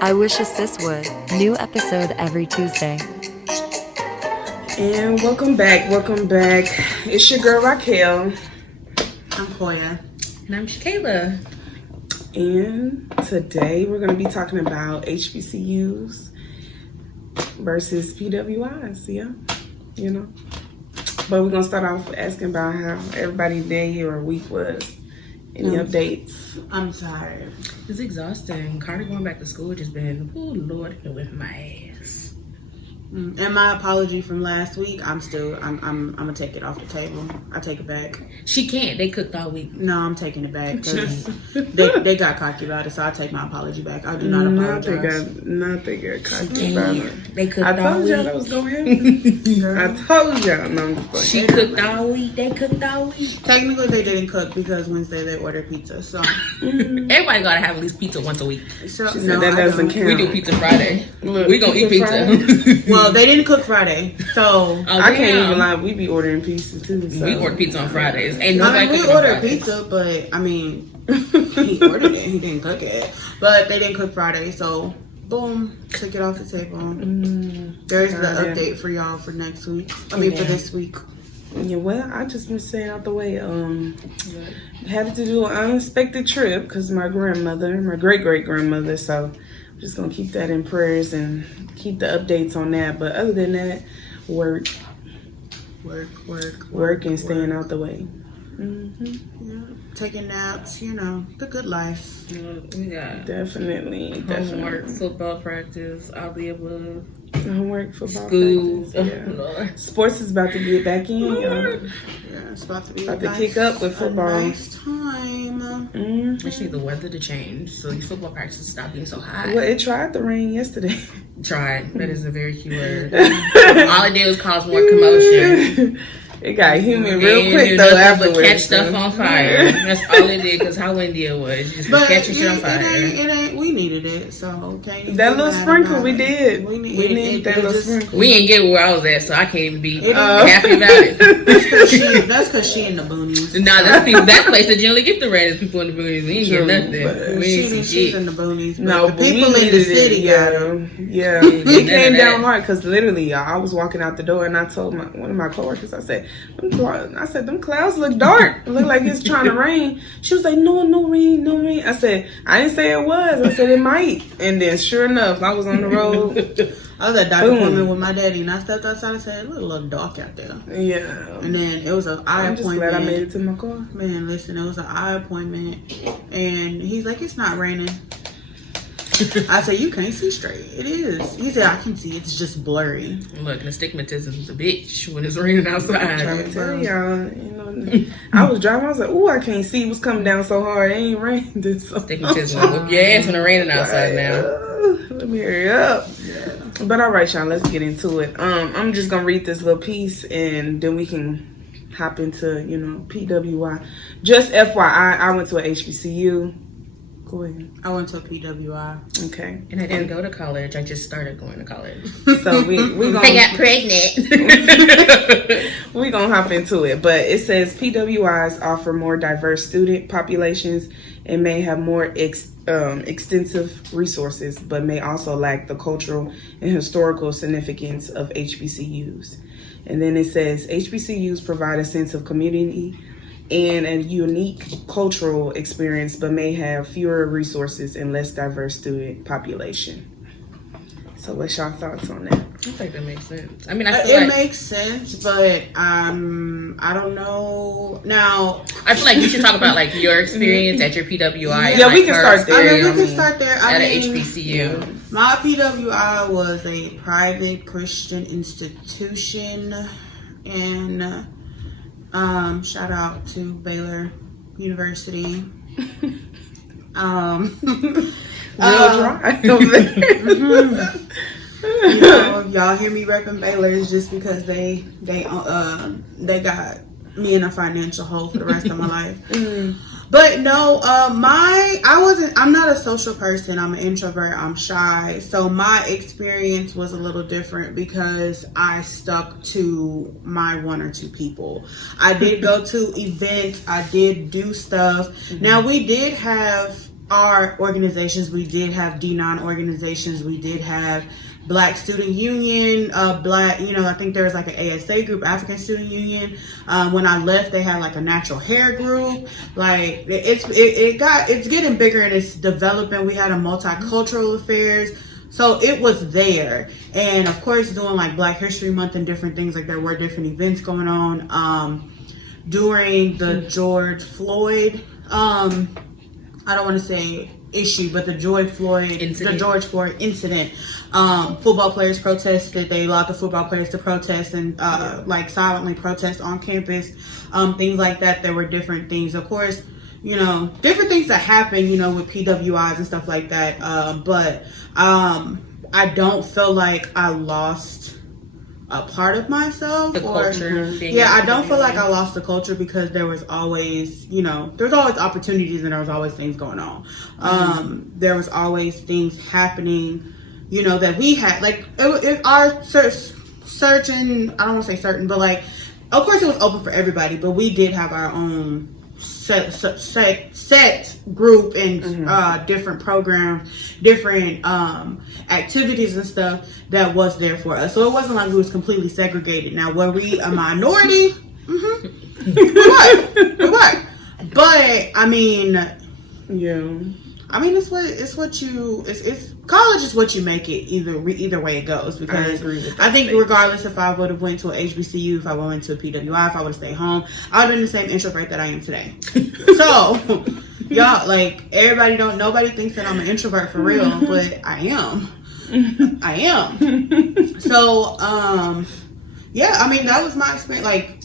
I Wish A Sis Would. New episode every Tuesday. And welcome back. It's your girl Raquel. I'm Koya. And I'm Shakayla. And today we're going to be talking about HBCUs versus PWIs, But we're going to start off asking about how everybody's day or week was. Any updates? I'm tired. It's exhausting. Carter going back to school just been, oh Lord, it whipped my ass. And my apology from last week, I'm gonna take it off the table. I take it back. She can't. They cooked all week. No, I'm taking it back because they got cocky about it. So I take my apology back. I do not apologize. Not they got cocky about it. They cooked all week. I told y'all that was gonna happen. I told y'all. No, she cooked all week. They cooked all week. Technically, they didn't cook because Wednesday they ordered pizza. So everybody gotta have at least pizza once a week. So no, that doesn't count. We do pizza Friday. Look, we gonna eat pizza. Well, they didn't cook Friday, so I can't even lie. We be ordering pizza too. So. We order pizza on Fridays. Ain't nobody we ordered pizza, but he ordered it. He didn't cook it, but they didn't cook Friday, so boom, took it off the table. There's the update for y'all for next week. For this week. Yeah, well, I just been saying out the way. Had to do an unexpected trip because my great grandmother. So I'm just gonna keep that in prayers and keep the updates on that. But other than that, work, and staying out the way. Yeah, taking naps, the good life. We got definitely homework, football practice, all the above. Homework, football school. Yeah. Sports is about to get back in, y'all. Yeah, it's about to be about to kick up with football. Nice time. I just need the weather to change so these football practices stop being so hot. Well, it tried to rain yesterday. Tried. That is a very key word. All it did was cause more commotion. It got humid real quick though afterwards. But catch stuff on fire. That's all it did because how windy it was. Just catching shit on fire. It ain't. We needed it, so okay. That little sprinkle we did. We needed that little sprinkle. We didn't get where I was at, so I can't even be happy about it. That's because she in the boonies. Nah, that place that generally get the rain is people in the boonies. We ain't get nothing. She's in the boonies. No, the people in the city got them. Yeah, it came down hard because literally, y'all, I was walking out the door and I told one of my coworkers, I said, them clouds look dark. It look like it's trying to rain. She was like, no rain. I said, I didn't say it was. I said it might. And then sure enough, I was on the road. I was at Dr. Appointment with my daddy and I stepped outside and said, it looked a little dark out there. Yeah. And then it was an eye appointment. I'm just glad I made it to my car. Man, listen, it was an eye appointment. And he's like, it's not raining. I said, you can't see straight. It is. He said, I can see. It's just blurry. Look, the astigmatism's a bitch when it's raining outside. I'm trying to tell y'all, I was driving. I was like, ooh, I can't see what's coming down so hard. It ain't raining this. Astigmatism will whip your ass when it's raining outside now. Let me hurry up. Yeah. But all right, y'all, let's get into it. I'm just going to read this little piece and then we can hop into, PWI. Just FYI, I went to a HBCU. Go ahead. I went to a PWI. Okay. And I didn't go to college. I just started going to college. So we gonna... I got pregnant. We're going to hop into it. But it says PWIs offer more diverse student populations and may have more extensive resources, but may also lack the cultural and historical significance of HBCUs. And then it says HBCUs provide a sense of community and a unique cultural experience, but may have fewer resources and less diverse student population. So what's your thoughts on that? I think that makes sense. I mean, it makes sense, but I don't know. Now, I feel like you should talk about like your experience at your PWI. Yeah, we can start there. We can start there. At a HBCU. My PWI was a private Christian institution, and shout out to Baylor University. Real dry over there. Y'all hear me repping Baylor is just because they got me in a financial hole for the rest of my life. But no, I'm not a social person. I'm an introvert. I'm shy. So my experience was a little different because I stuck to my one or two people. I did go to events. I did do stuff. Now we did have our organizations. We did have D9 organizations. We did have Black Student Union, Black, I think there was like an ASA group, African Student Union. When I left, they had like a natural hair group. Like it's getting bigger and it's developing. We had a multicultural affairs. So it was there. And of course, doing like Black History Month and different things, like there were different events going on. During the George Floyd, I don't want to say issue, but the George Floyd incident, football players protested. They allowed the football players to protest and like silently protest on campus, things like that. There were different things, of course, different things that happen, with PWIs and stuff like that. But I don't feel like I lost a part of myself. The culture. I don't feel like I lost the culture because there was always, there's always opportunities and there was always things going on. There was always things happening, that we had, like, our certain, I don't want to say certain, but like, of course it was open for everybody, but we did have our own set group and different programs, different activities and stuff that was there for us. So it wasn't like we was completely segregated. Now, were we a minority? We were. But I mean, it's college is what you make it. Either way it goes, because I think regardless if I would have went to an HBCU, if I went to a PWI, if I would have stayed home, I would have been the same introvert that I am today. So y'all, like, nobody thinks that I'm an introvert for real, but I am. So I mean, that was my experience. Like,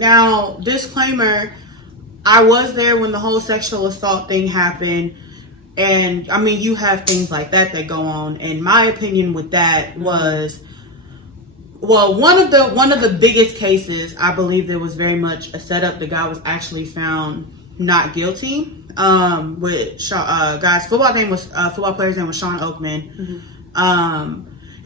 now disclaimer, I was there when the whole sexual assault thing happened. And I mean, you have things like that go on. And my opinion with that was, well, one of the biggest cases, I believe there was very much a setup. The guy was actually found not guilty. With guy's football player's name was Sean Oakman.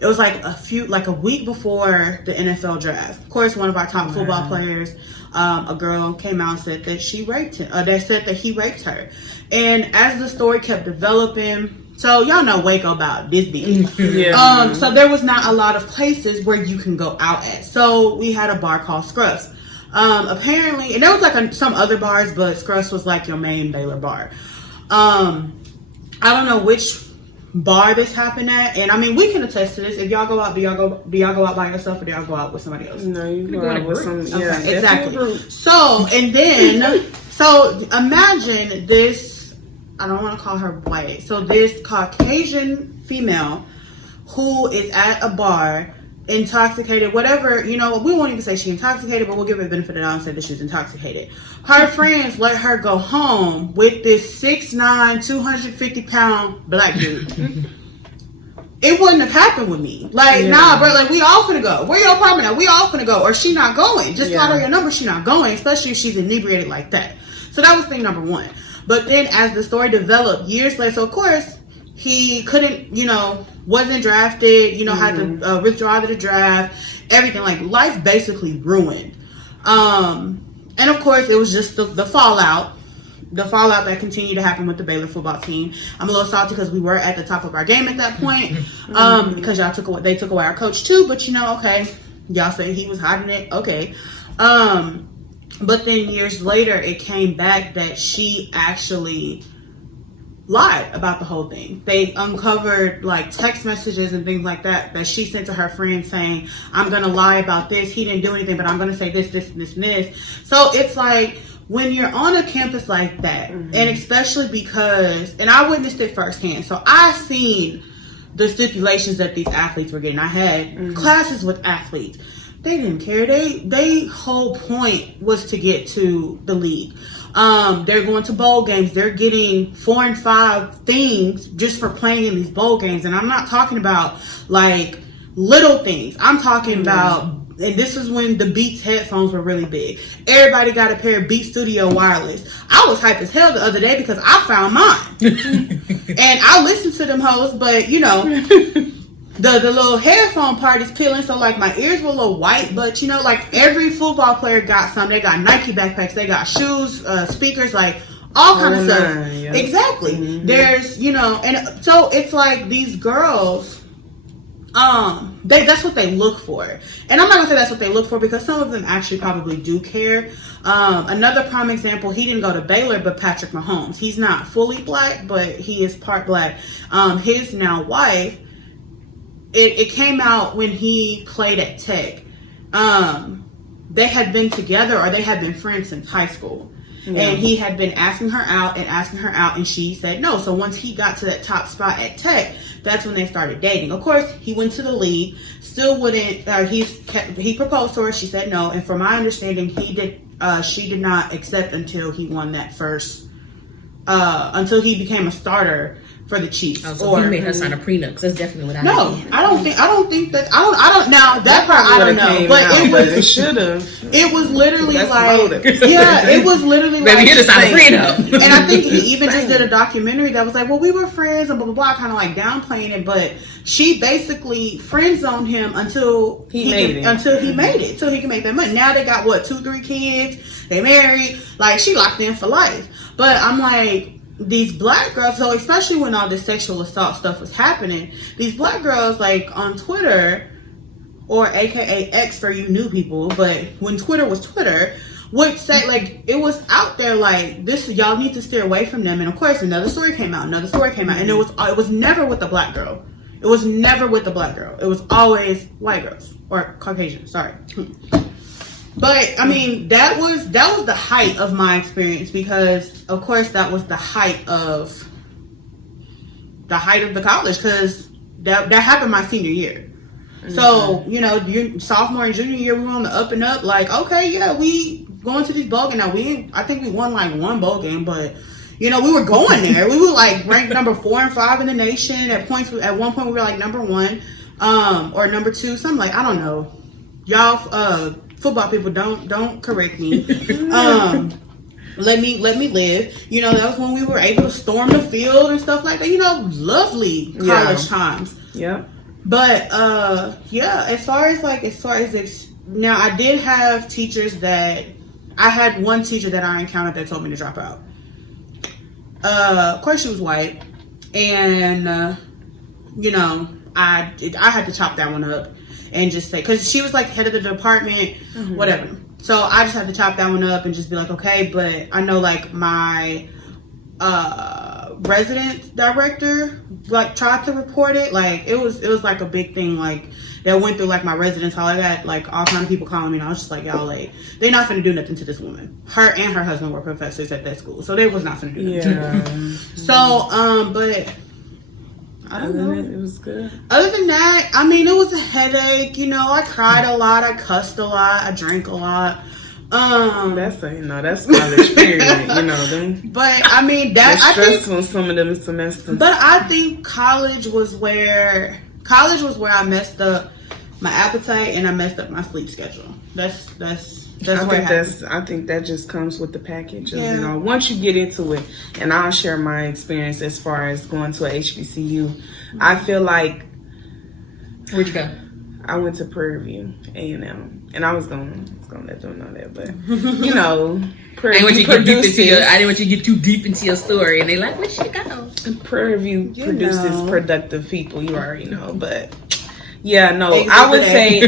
It was like a week before the NFL draft. Of course, one of our top football players, a girl came out and said that she raped him. They said that he raped her. And as the story kept developing, so y'all know Waco about this big. So there was not a lot of places where you can go out at. So we had a bar called Scruff's. Apparently, and there was like some other bars, but Scruff's was like your main Baylor bar. I don't know which bar this happened at, and I mean, we can attest to this. If y'all go out, do y'all go out by yourself, or do y'all go out with somebody else? No, you go out with somebody. Okay, exactly. So, and then, so imagine this. I don't want to call her white. So this Caucasian female who is at a bar, intoxicated, whatever, we won't even say she intoxicated, but we'll give her the benefit of the doubt and say that she's intoxicated. Her friends let her go home with this 6'9", 250-pound black dude. It wouldn't have happened with me. Like, nah, bro, like, we all finna go. Where your apartment at? We all finna go. Or she not going. Just slide her your number, she not going, especially if she's inebriated like that. So that was thing number one. But then as the story developed years later, so of course, he couldn't, wasn't drafted, had to withdraw to the draft, everything. Like, life basically ruined. And of course, it was just the fallout that continued to happen with the Baylor football team. I'm a little salty because we were at the top of our game at that point, because they took away our coach too. But okay, y'all say he was hiding it. Okay. But then years later, it came back that she actually lied about the whole thing. They uncovered like text messages and things like that she sent to her friends saying, I'm going to lie about this. He didn't do anything, but I'm going to say this, this, and this, and this. So it's like, when you're on a campus like that, and especially because, and I witnessed it firsthand. So I seen the stipulations that these athletes were getting. I had classes with athletes. They didn't care. They whole point was to get to the league. They're going to bowl games. They're getting 4 and 5 things just for playing in these bowl games. And I'm not talking about like little things. I'm talking about, and this is when the Beats headphones were really big. Everybody got a pair of Beats Studio wireless. I was hype as hell the other day because I found mine. And I listened to them hoes, but the little headphone part is peeling, so like my ears were a little white, but like every football player got some. They got Nike backpacks, they got shoes, speakers, like all kind of stuff. Yeah. Exactly. Mm-hmm. There's, and so it's like these girls, that's what they look for. And I'm not gonna say that's what they look for because some of them actually probably do care. Another prime example, he didn't go to Baylor, but Patrick Mahomes. He's not fully black, but he is part black. His now wife, it came out when he played at Tech. They had been together or they had been friends since high school. Yeah. And he had been asking her out, and she said no. So once he got to that top spot at Tech, that's when they started dating. Of course, he went to the league, still wouldn't. He proposed to her. She said no, and from my understanding, she did not accept until he won that first, until he became a starter for the Chiefs. Oh, so he made her sign a prenup. Cause that's definitely what I did. I don't think that. I don't. Now that part I don't know, but it should have. It was literally motive. Yeah, it was literally like. Baby, you just signed a prenup. And I think he even just did a documentary that was like, well, we were friends and blah blah blah, kind of like downplaying it, but she basically friend zoned him until he made it, so he can make that money. Now they got 2-3 kids, they married, like she locked in for life. But I'm like, these black girls, so especially when all this sexual assault stuff was happening, these black girls like on Twitter, or AKA X for you new people, but when Twitter was Twitter, would say like it was out there like this, y'all need to steer away from them. And of course another story came out, and it was never with the black girl. It was never with the black girl. It was always white girls or Caucasian. Sorry. But I mean, that was the height of my experience because, of course, that was the height of the college because that happened my senior year. Mm-hmm. So your sophomore and junior year, we were on the up and up. Like, okay, yeah, we going to these bowl games now. I think we won like one bowl game, but we were going there. We were like ranked number 4 and 5 in the nation. At one point, we were like number 1, or number 2, something like I don't know. Y'all, football people, don't correct me. Let me live. That was when we were able to storm the field and stuff like that. Lovely college times. Yeah. But as far as this, now I did have teachers that I had one teacher that I encountered that told me to drop out. Of course she was white, and I had to chop that one up. And just say, because she was like head of the department, whatever. So I just had to chop that one up and just be like, okay, but I know like my resident director like tried to report it. Like it was like a big thing like that went through like my residence hall. I got like all kind of people calling me, and I was just like, y'all, like they're not gonna do nothing to this woman. Her and her husband were professors at that school, so they was not gonna do nothing to her. So but I don't know. It was good. Other than that, I mean, it was a headache. I cried a lot. I cussed a lot. I drank a lot. That's college period. Them. But I mean, I stressful on some of them semesters. But I think college was where I messed up my appetite and I messed up my sleep schedule. I think that just comes with the package. Yeah. Once you get into it, and I'll share my experience as far as going to a HBCU. I feel like. Where'd you go? I went to Prairie View, A&M, and I was gonna let them know that, but Prairie View I didn't want you to get too deep into your story, and they like, where'd you go? Prairie View produces productive people. You already know, but yeah, no, I would say,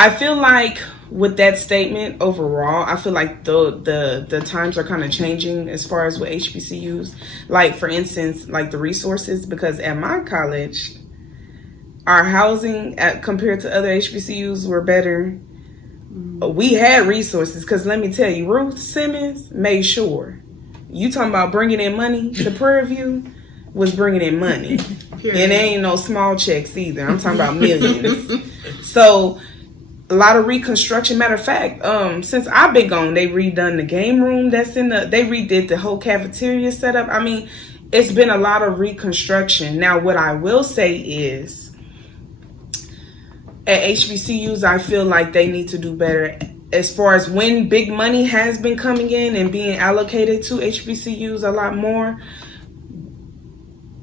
I feel like with that statement overall, I feel like the times are kind of changing as far as with HBCUs. Like for instance, like the resources, because at my college, our housing compared to other HBCUs were better. We had resources because let me tell you, Ruth Simmons made sure. You talking about bringing in money? The Prairie View was bringing in money, and it ain't no small checks either. I'm talking about millions. So. A lot of reconstruction. Matter of fact, since I've been gone, they redone the game room they redid the whole cafeteria setup. I mean, it's been a lot of reconstruction. Now, what I will say is, at HBCUs, I feel like they need to do better as far as when big money has been coming in and being allocated to HBCUs a lot more.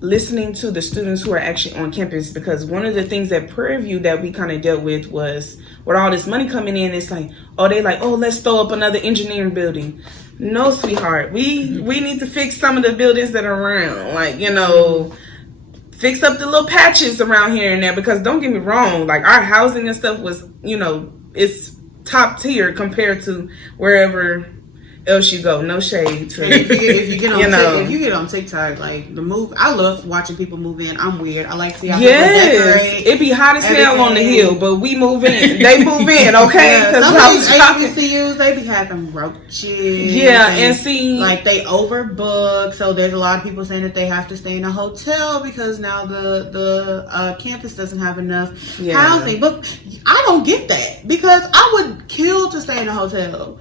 Listening to the students who are actually on campus, because one of the things at Prairie View that we kind of dealt with was with all this money coming in, it's like, let's throw up another engineering building. No, sweetheart. We need to fix some of the buildings that are around. Like, you know, fix up the little patches around here and there. Because don't get me wrong, like our housing and stuff was, you know, it's top tier compared to wherever else you go. No shade to if you get on if you get on TikTok, like the move, I love watching people move in. I'm weird. I like to see how people decorate. It be hot as hell on the hill, but we move in. They move in, okay? Yeah, some of these HBCUs, they be having roaches. Yeah, and see, like they overbook. So there's a lot of people saying that they have to stay in a hotel because now the campus doesn't have enough housing. But I don't get that because I would kill to stay in a hotel.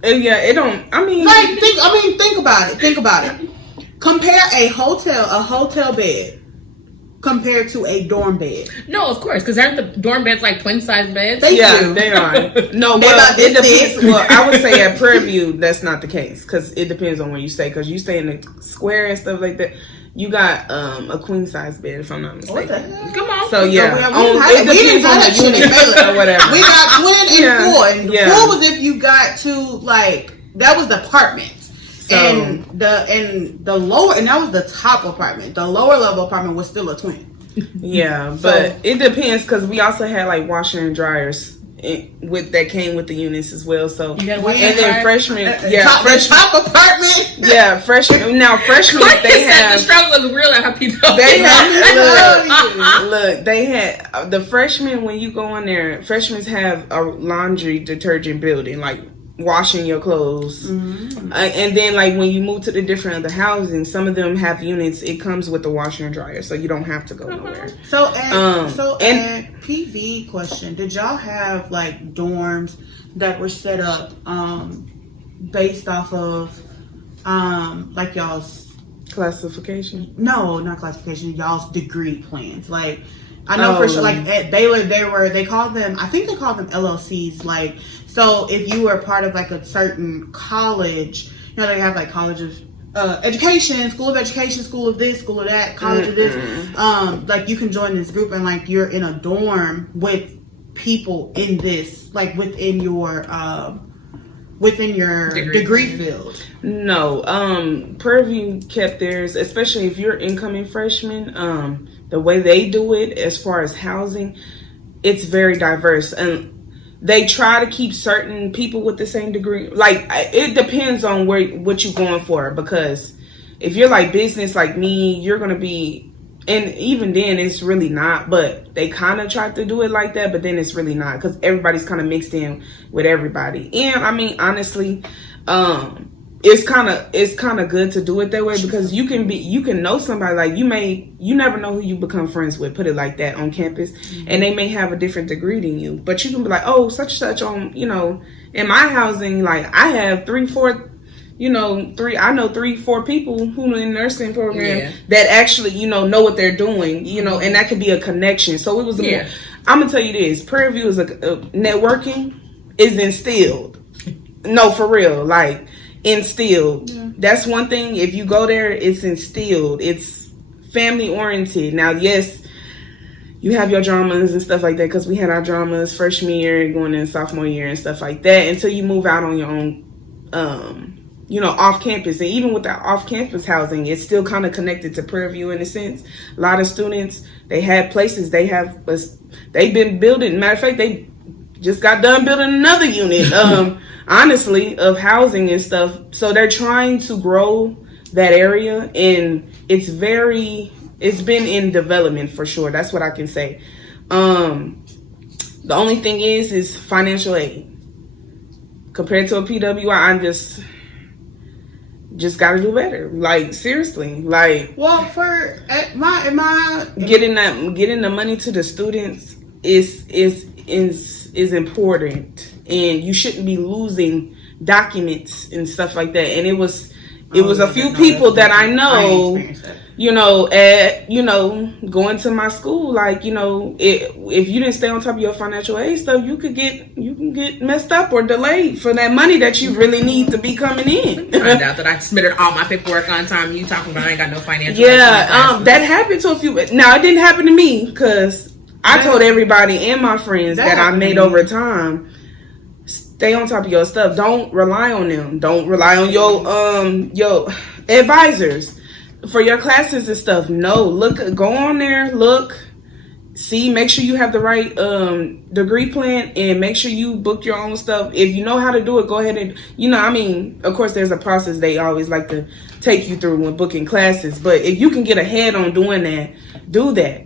Yeah, it don't. I mean, think about it. Think about it. Compare a hotel bed, compared to a dorm bed. No, of course, because aren't the dorm beds like twin size beds? They are. No, well, it depends. Well, I would say at Prairie View, that's not the case because it depends on where you stay. Because you stay in the square and stuff like that. You got a queen size bed, if I'm not mistaken. Come on. So yeah, we didn't have that unit or whatever. We got twin and four. And four was if you got to like that was the apartment. So, and the lower, and that was the top apartment. The lower level apartment was still a twin. Yeah, but it depends because we also had like washer and dryers that came with the units as well. So and then freshmen, top apartment. Yeah, freshmen. Now freshmen, they have the struggle is real. How people they have look. They had the freshmen when you go in there. Freshmen have a laundry detergent building, like washing your clothes, and then like when you move to the different other housing, some of them have units. It comes with the washer and dryer, so you don't have to go nowhere. So and PV question: did y'all have like dorms that were set up based off of like y'all's classification? No, not classification. Y'all's degree plans, like. I know for sure, like at Baylor, they called them, I think they called them LLCs. Like, so if you were part of like a certain college, you know, they have like college of education, school of education, school of this, school of that, college of this. Like you can join this group and like you're in a dorm with people in this, like within your degree field. No, Purview kept theirs, especially if you're incoming freshman. The way they do it as far as housing, it's very diverse. And they try to keep certain people with the same degree. Like, it depends on what you're going for. Because if you're like business like me, you're going to be, and even then it's really not. But they kind of try to do it like that, but then it's really not. Because everybody's kind of mixed in with everybody. And I mean, honestly, it's kind of good to do it that way because you can know somebody, like you never know who you become friends with, put it like that, on campus, and they may have a different degree than you, but you can be like, oh, such and such on, you know, in my housing, like I have 3-4 people who are in the nursing program that actually, you know what they're doing, you know, and that could be a connection. So it was I'm gonna tell you this, Prairie View is a networking is instilled. No, for real, like instilled. That's one thing. If you go there, it's instilled. It's family oriented. Now, yes, you have your dramas and stuff like that because we had our dramas freshman year, going in sophomore year and stuff like that until you move out on your own, you know, off campus. And even with that off campus housing, it's still kind of connected to Prairie View in a sense. A lot of students, they had places they've been building. Matter of fact, they just got done building another unit. Honestly, of housing and stuff. So they're trying to grow that area, and it's been in development for sure. That's what I can say. The only thing is financial aid. Compared to a PWI, I just got to do better. Like, seriously. Like, well, for getting the money to the students is important. And you shouldn't be losing documents and stuff like that. And it was a few people that I know, going to my school, like, you know, if you didn't stay on top of your financial aid stuff, you can get messed up or delayed for that money that you really need to be coming in. Find out that I submitted all my paperwork on time. You talking about I ain't got no financial aid. Yeah, that happened to a few. Now, it didn't happen to me because I told everybody and my friends that I made over time, stay on top of your stuff. Don't rely on them. Don't rely on your advisors for your classes and stuff. No, go on there, look, see, make sure you have the right degree plan, and make sure you book your own stuff. If you know how to do it, go ahead and, of course there's a process they always like to take you through when booking classes. But if you can get ahead on doing that, do that.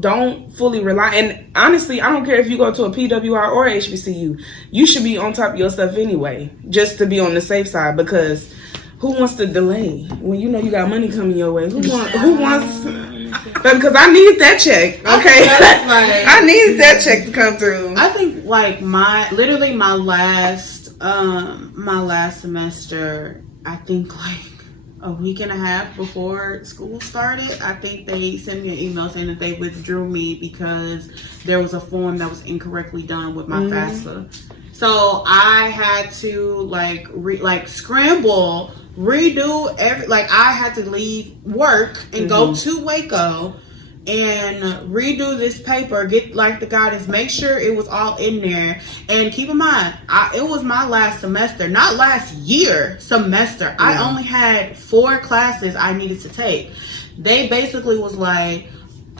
Don't fully rely. And honestly, I don't care if you go to a PWI or HBCU. You should be on top of your stuff anyway, just to be on the safe side, because who wants to delay when you know you got money coming your way? Who wants because I needed that check. Okay. I needed that check to come through. I think like my last semester, I think like a week and a half before school started, I think they sent me an email saying that they withdrew me because there was a form that was incorrectly done with my FAFSA. So I had to scramble, redo I had to leave work and go to Waco and redo this paper, get the guidance, make sure it was all in there. And keep in mind, it was my last semester, not last year semester. Yeah. I only had 4 classes I needed to take. They basically was like,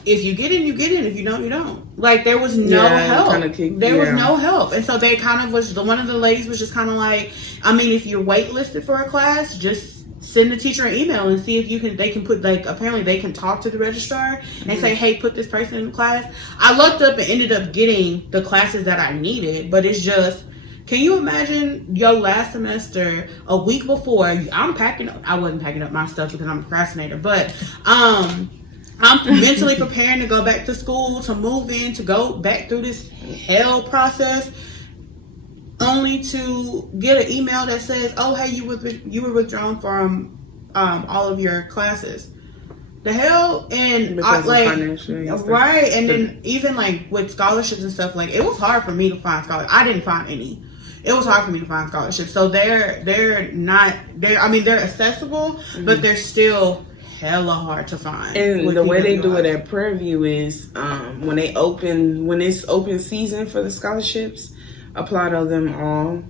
if you get in, you get in. If you don't, you don't. There was no help. There was no help. And so they kind of one of the ladies was just kind of like, if you're waitlisted for a class, just send the teacher an email and see if they can put, apparently they can talk to the registrar and say, hey, put this person in the class. I looked up and ended up getting the classes that I needed, but it's just, can you imagine your last semester, a week before, I wasn't packing up my stuff because I'm a procrastinator, but, I'm mentally preparing to go back to school, to move in, to go back through this hell process, only to get an email that says, "Oh, hey, you were withdrawn from all of your classes." The hell, and right, and then even with scholarships and stuff, it was hard for me to find scholarships. I didn't find any. It was hard for me to find scholarships. So they're accessible, but they're still hella hard to find. And the way they do it at Prairie View is when it's open season for the scholarships, apply to them all,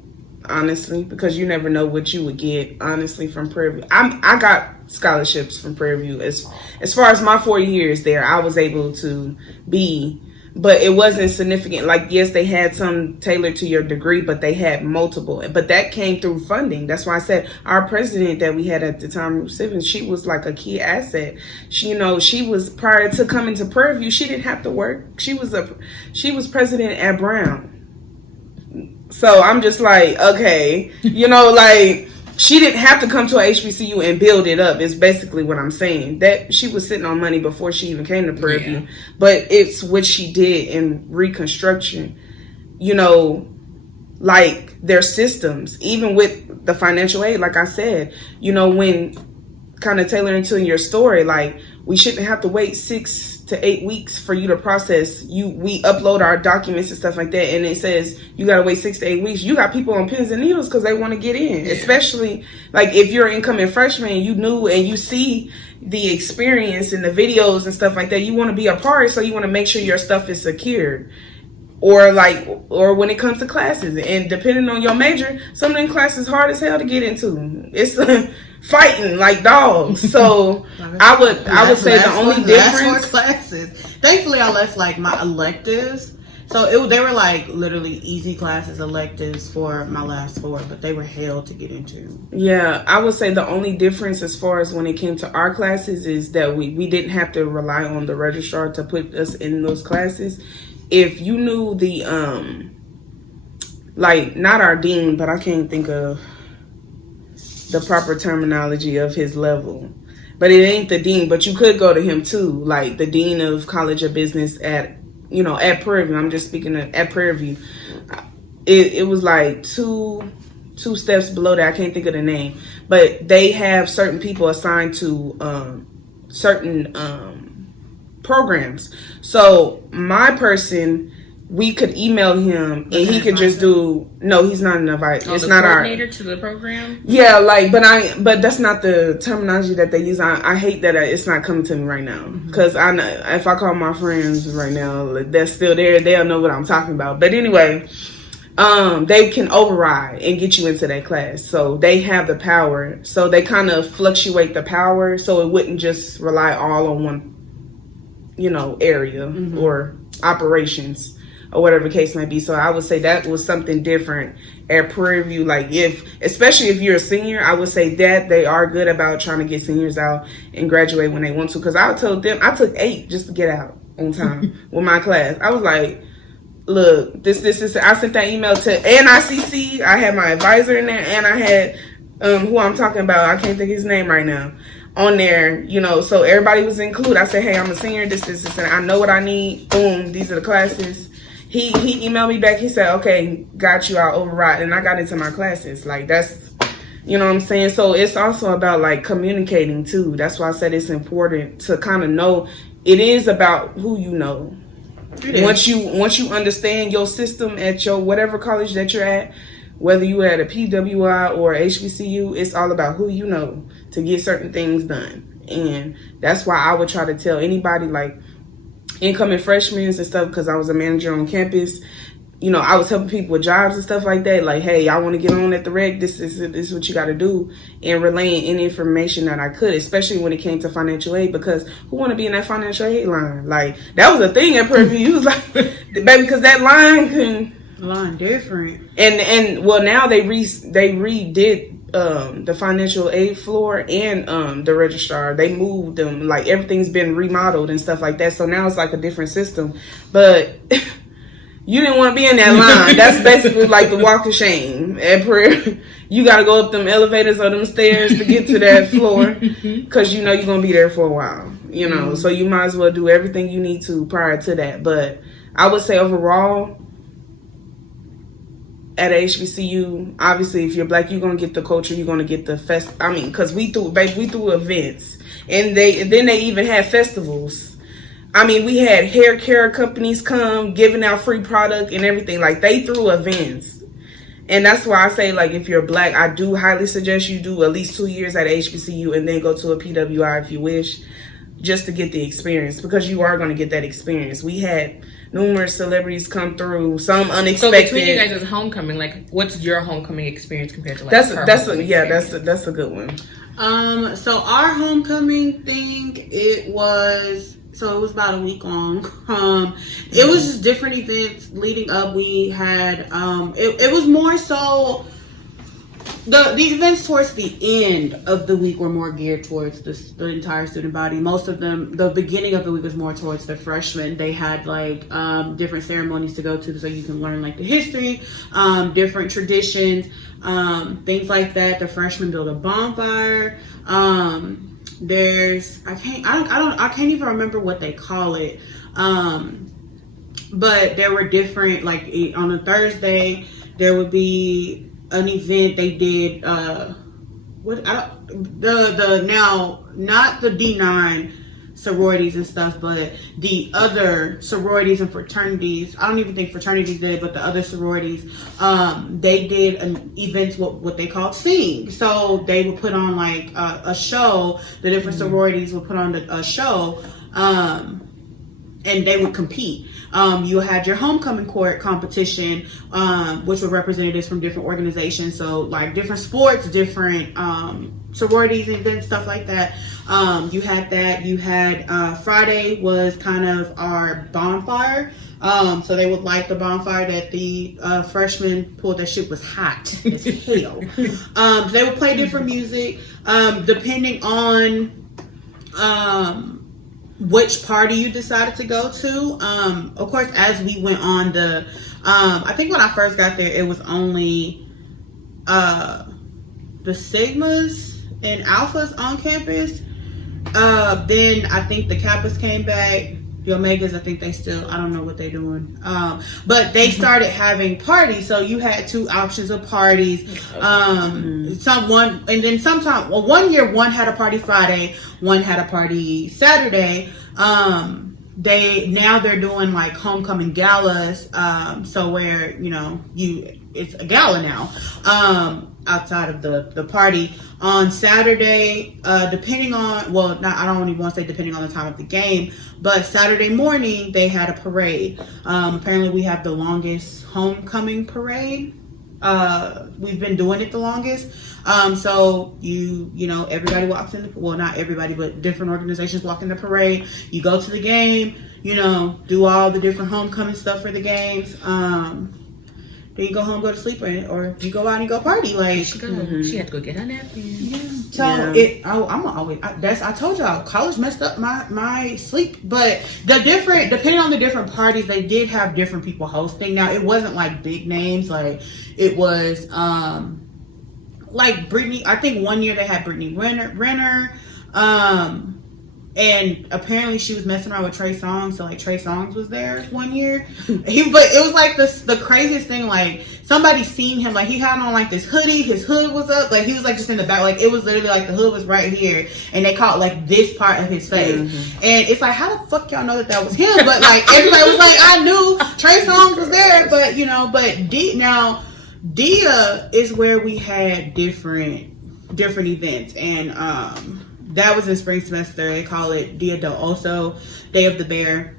honestly, because you never know what you would get, honestly, from Prairie View. I got scholarships from Prairie View. As far as my 4 years there, I was able to be, but it wasn't significant. Yes, they had some tailored to your degree, but they had multiple. But that came through funding. That's why I said our president that we had at the time, Ruth Sivens, she was a key asset. She was, prior to coming to Prairie View, she didn't have to work. She was president at Brown. So I'm just okay, she didn't have to come to a HBCU and build it up, is basically what I'm saying. That she was sitting on money before she even came to Prairie View. But it's what she did in Reconstruction, their systems, even with the financial aid, like I said, when kind of tailoring to your story, we shouldn't have to wait 6 to 8 weeks for you to process. We upload our documents and stuff like that, and it says you gotta wait 6 to 8 weeks. You got people on pins and needles because they want to get in, especially if you're an incoming freshman, you knew and you see the experience and the videos and stuff like that. You want to be a part, so you want to make sure your stuff is secured. Or when it comes to classes, and depending on your major, some of them classes hard as hell to get into. It's fighting like dogs. So I would say the only difference. Classes. Thankfully, I left my electives, so they were literally easy classes, electives for my last 4, but they were hell to get into. Yeah, I would say the only difference as far as when it came to our classes is that we didn't have to rely on the registrar to put us in those classes. If you knew the not our dean, but I can't think of the proper terminology of his level, but it ain't the dean, but you could go to him too, the dean of College of Business at Prairie View. I'm just speaking at Prairie View. It was two steps below that. I can't think of the name, but they have certain people assigned to certain programs. So my person, we could email him and he could just do. No, he's not an advisor. It's not our coordinator to the program. Yeah, but that's not the terminology that they use. I hate that it's not coming to me right now, because I know if I call my friends right now that's still there, they'll know what I'm talking about. But anyway, they can override and get you into that class. So they have the power. So they kind of fluctuate the power so it wouldn't just rely all on one, area or operations or whatever the case may be. So I would say that was something different at Prairie View. Like especially if you're a senior, I would say that they are good about trying to get seniors out and graduate when they want to. Because I told them, I took 8 just to get out on time with my class. I was like, look, this. I sent that email to NICC. I had my advisor in there, and I had who I'm talking about. I can't think of his name right now. On there, so everybody was included. I said, hey, I'm a senior. This, and I know what I need. Boom, these are the classes. He emailed me back. He said, okay, got you. I'll override, and I got into my classes. Like that's, what I'm saying. So it's also about like communicating too. That's why I said it's important to kind of know. It is about who you know. Once you understand your system at your whatever college that you're at, whether you're at a PWI or HBCU, it's all about who you know to get certain things done. And that's why I would try to tell anybody like incoming freshmen and stuff, because I was a manager on campus. I was helping people with jobs and stuff like that. Like, hey, I want to get on at the rec. This is what you got to do, and relaying any information that I could, especially when it came to financial aid, because who want to be in that financial aid line? Like, that was a thing at Prairie View. It was like, baby, because that line can different. And well, now they redid the financial aid floor and the registrar. They moved them. Like, everything's been remodeled and stuff like that. So now it's like a different system, but. You didn't want to be in that line. That's basically like the walk of shame at Prairie. You got to go up them elevators or them stairs to get to that floor because you're going to be there for a while, So you might as well do everything you need to prior to that. But I would say overall, at HBCU, obviously, if you're black, you're going to get the culture. You're going to get the because we threw events. And then they even had festivals. We had hair care companies come, giving out free product and everything. Like, they threw events. And that's why I say, like, if you're black, I do highly suggest you do at least 2 years at HBCU and then go to a PWI if you wish, just to get the experience, because you are going to get that experience. We had numerous celebrities come through, some unexpected. So between you guys' homecoming, like, what's your homecoming experience compared to like that's a good one. So our homecoming thing, it was about a week long. It was just different events leading up. We had it was more so the events towards the end of the week were more geared towards the entire student body. Most of them, the beginning of the week was more towards the freshmen. They had like different ceremonies to go to so you can learn like the history, different traditions, things like that. The freshmen built a bonfire. I can't even remember what they call it. But there were different, like on a Thursday, there would be an event they did, not the D9 sororities and stuff, but the other sororities and fraternities. I don't even think fraternities did it, but the other sororities, they did an event, what they called Sing. So they would put on like a show. The different sororities would put on a show, and they would compete. You had your homecoming court competition, which were representatives from different organizations. So like different sports, different sororities, events, stuff like that. You had that. You had Friday was kind of our bonfire. So they would light the bonfire that the freshmen pulled. That shit was hot as hell. They would play different music depending on which party you decided to go to. Of course, as we went on I think when I first got there, it was only the Sigmas and Alphas on campus. Then I think the Kappas came back. The Omegas, I think I don't know what they're doing. But they started having parties. So you had 2 options of parties. One year, one had a party Friday, one had a party Saturday. They're doing like homecoming galas. So where, it's a gala now. outside of the party. On Saturday, depending on, well, not, I don't even want to say depending on the time of the game, but Saturday morning they had a parade. Apparently we have the longest homecoming parade. We've been doing it the longest. So you know, everybody walks in, well, not everybody, but different organizations walk in the parade. You go to the game, you know, do all the different homecoming stuff for the games. Then you go home, go to sleep, or you go out and go party. Like she had to go get her napkin. Yeah. So I told y'all, college messed up my sleep. But depending on the different parties, they did have different people hosting. Now it wasn't like big names. Like it was like Brittany. I think one year they had Brittany Renner. And apparently she was messing around with Trey Songz, so like Trey Songz was there one year. But it was like the craziest thing. Like somebody seen him, like he had on like this hoodie, his hood was up, like he was like just in the back, like it was literally like the hood was right here, and they caught like this part of his face. And it's like, how the fuck y'all know that was him? But like everybody was like, I knew Trey Songz was there, but you know, but Dia is where we had different events, and that was in spring semester. They call it Dia del Oso, Day of the Bear.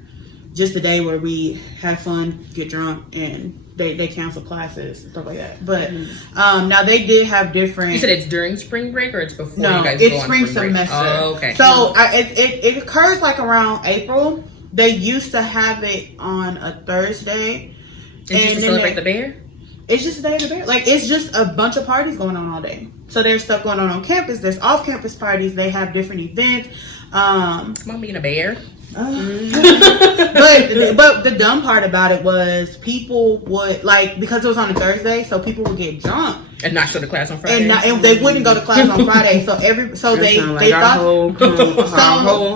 Just a day where we have fun, get drunk, and they cancel classes and stuff like that. But now they did have different. You said it's during spring break or it's before? No, you guys it's go on spring semester. Oh, okay. So it occurs like around April. They used to have it on a Thursday. And just to celebrate the bear? It's just a day of the bear. Like, it's just a bunch of parties going on all day. So there's stuff going on campus. There's off-campus parties. They have different events. Come on, being a bear. But the dumb part about it was people would, like, because it was on a Thursday, so people would get drunk. And not go to class on Friday. And they wouldn't go to class on Friday. So they thought our whole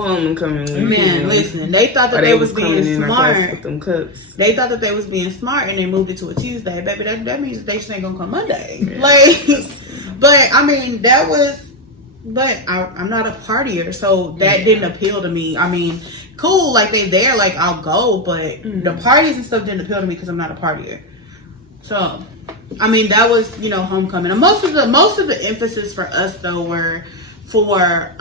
homecoming. Man, listen, they thought that they was being smart. With them cups. They thought that they was being smart, and they moved it to a Tuesday. Baby, that means they just ain't gonna come Monday. Yeah. Like, but I mean, that was. But I'm not a partier, so that didn't appeal to me. I mean, cool, like they there, like I'll go, but the parties and stuff didn't appeal to me because I'm not a partier. So, I mean, that was, you know, homecoming. And most of the emphasis for us though were for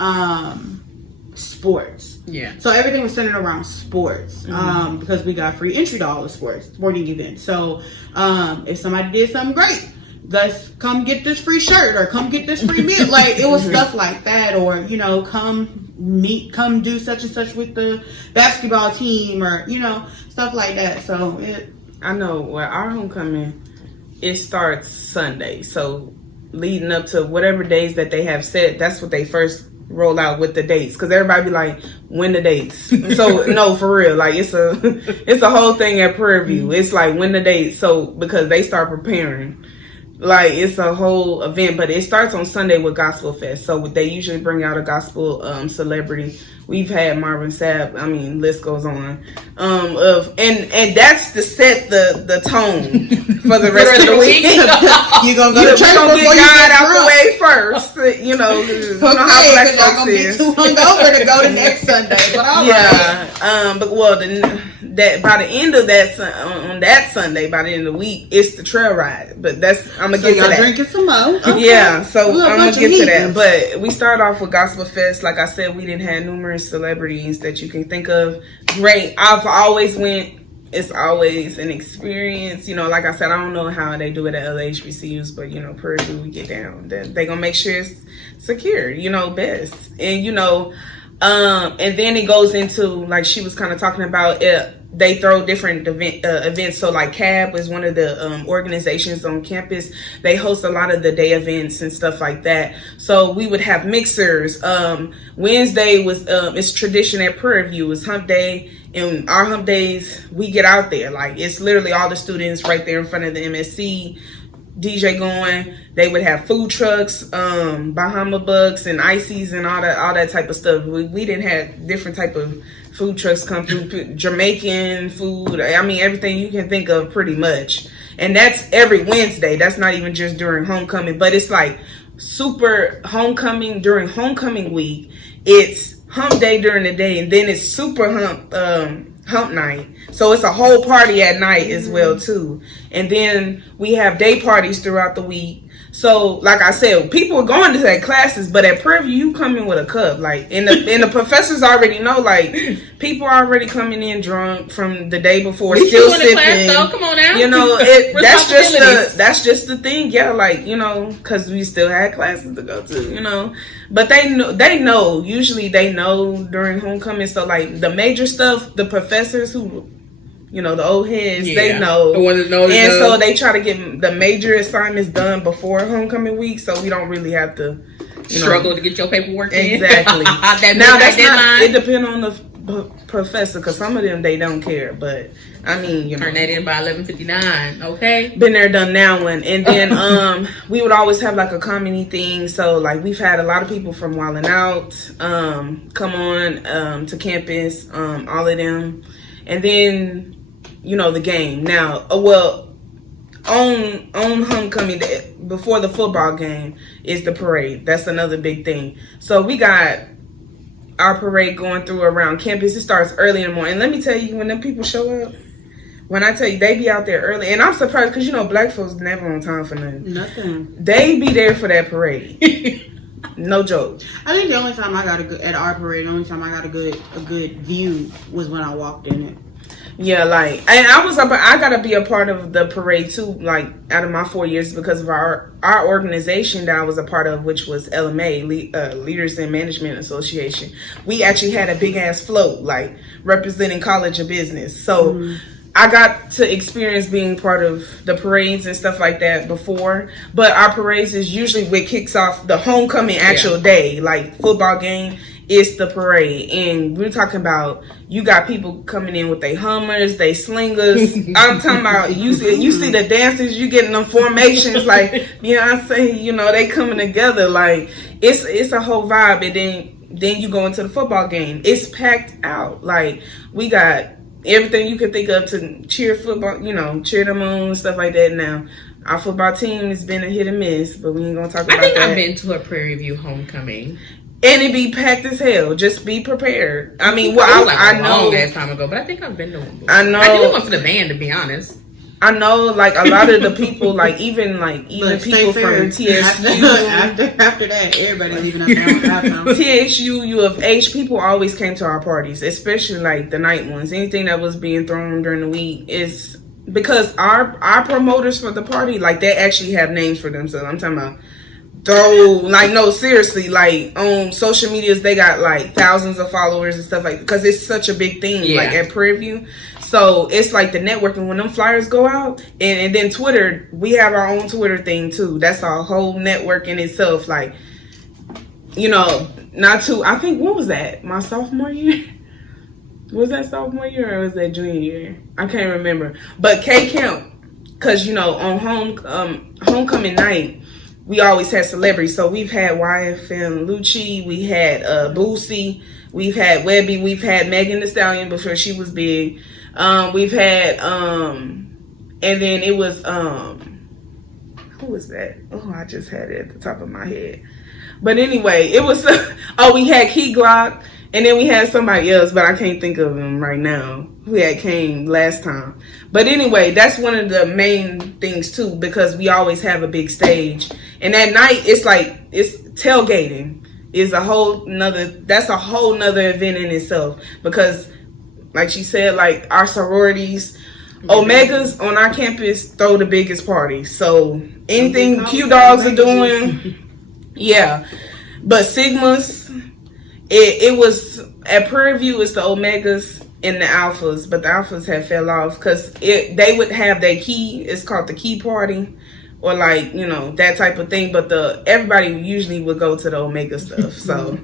sports. Yeah. So everything was centered around sports because we got free entry to all the sporting events. So if somebody did something great, let's come get this free shirt or come get this free meal. Like it was stuff like that, or you know, come do such and such with the basketball team, or you know, stuff like that. So I know, well, our homecoming, it starts Sunday, so leading up to whatever days that they have set, that's what they first roll out with the dates, because everybody be like, when the dates? So no, for real, like it's a whole thing at Prairie View. It's like, when the dates? So because they start preparing. Like, it's a whole event, but it starts on Sunday with Gospel Fest. So they usually bring out a gospel celebrity. We've had Marvin Sapp. I mean, list goes on. And that's to set the tone for the rest of the week. You're gonna go to church before you get out the way first. You know, how black folks gonna be too hungover to go to next Sunday. But all right. But well, that by the end of that on that Sunday, by the end of the week, it's the trail ride. But I'm gonna get to that. Drinking some more. Okay. Yeah, so I'm gonna get to that. But we start off with Gospel Fest. Like I said, we didn't have numerous celebrities that you can think of. Great. I've always went. It's always an experience. You know, like I said, I don't know how they do it at other HBCUs, but you know, Prairie View, we get down. They gonna make sure it's secure. You know, best. And you know, and then it goes into, like she was kind of talking about it. They throw different events. So like CAB is one of the organizations on campus. They host a lot of the day events and stuff like that. So we would have mixers. Wednesday was, it's tradition at Prairie View. It's hump day. And our hump days, we get out there. Like it's literally all the students right there in front of the MSC. DJ going. They would have food trucks, Bahama Bucks and Ices and all that type of stuff. We didn't have different type of food trucks come through, Jamaican food. I mean, everything you can think of pretty much. And that's every Wednesday. That's not even just during homecoming, but it's like super homecoming during homecoming week. It's hump day during the day, and then it's super hump night. So it's a whole party at night as well too. And then we have day parties throughout the week. So, like I said, people were going to that classes, but at Prairie View, you come in with a cup, like, and the professors already know, like, people are already coming in drunk from the day before, still sipping. Class, though. Come on now, you know, that's just the thing, yeah, like, you know, because we still had classes to go to, you know, but they know. Usually, they know during homecoming. So, like, the major stuff, the professors who, you know, the old heads, they know. The ones that know, and so they try to get the major assignments done before homecoming week, so we don't really have to struggle to get your paperwork in. Exactly. Now that's not. It depends on the professor, because some of them they don't care, but I mean, you know, turn that in by 11:59. Okay. Been there, done that one, and then we would always have like a comedy thing. So like we've had a lot of people from Wildin' Out come on to campus, all of them, and then. You know, the game. Now, on homecoming day, before the football game is the parade. That's another big thing. So we got our parade going through around campus. It starts early in the morning. And let me tell you, when them people show up, when I tell you they be out there early, and I'm surprised because you know black folks never on time for nothing. Nothing. They be there for that parade. No joke. I think the only time I got at our parade, the only time I got a good view was when I walked in it. Yeah, like, and I gotta be a part of the parade too, like, out of my 4 years because of our organization that I was a part of, which was LMA, Leaders in Management Association. We actually had a big ass float, like, representing College of Business. So, I got to experience being part of the parades and stuff like that before, but our parades is usually what kicks off the homecoming actual day, like football game. It's the parade, and we're talking about you got people coming in with their Hummers, they slingers. I'm talking about you see the dancers, you getting them formations like Beyonce. You know they coming together like it's a whole vibe, and then you go into the football game. It's packed out. Like we got everything you could think of to cheer football. You know, cheer them on and stuff like that. Now our football team has been a hit and miss, but we ain't gonna talk about that. I think I've been to a Prairie View homecoming. And it be packed as hell. Just be prepared. I mean, I know long ass time ago, but I think I've been to one before. I know. I did one for the band, to be honest. I know, like a lot of the people, like even people from TSU. After that, everybody leaving us TSU, U of H, people always came to our parties, especially like the night ones. Anything that was being thrown during the week is because our promoters for the party, like they actually have names for themselves. I'm talking about. No, seriously, like on social medias they got like thousands of followers and stuff like because it's such a big thing like at Prairie View. So it's like the networking when them flyers go out and then Twitter, we have our own Twitter thing too. That's our whole network in itself. Like, you know, I think what was that? My sophomore year? Was that sophomore year or was that junior year? I can't remember. But K Camp, because you know, on homecoming night we always had celebrities. So we've had YFN Lucci, we had Boosie, we've had Webby, we've had Megan Thee Stallion before she was big. We've had and then it was who was that? Oh, I just had it at the top of my head. But anyway, it was we had Key Glock, and then we had somebody else, but I can't think of him right now. Who had came last time. But anyway, that's one of the main things too, because we always have a big stage. And at night, it's tailgating is a whole nother event in itself. Because like she said, like our sororities, Omegas on our campus throw the biggest party. So anything Q Dogs are doing, yeah. But Sigmas, it was at Prairie View, it's the Omegas and the Alphas, but the Alphas had fell off because they would have their key. It's called the key party, or like you know that type of thing. But everybody usually would go to the Omega stuff. So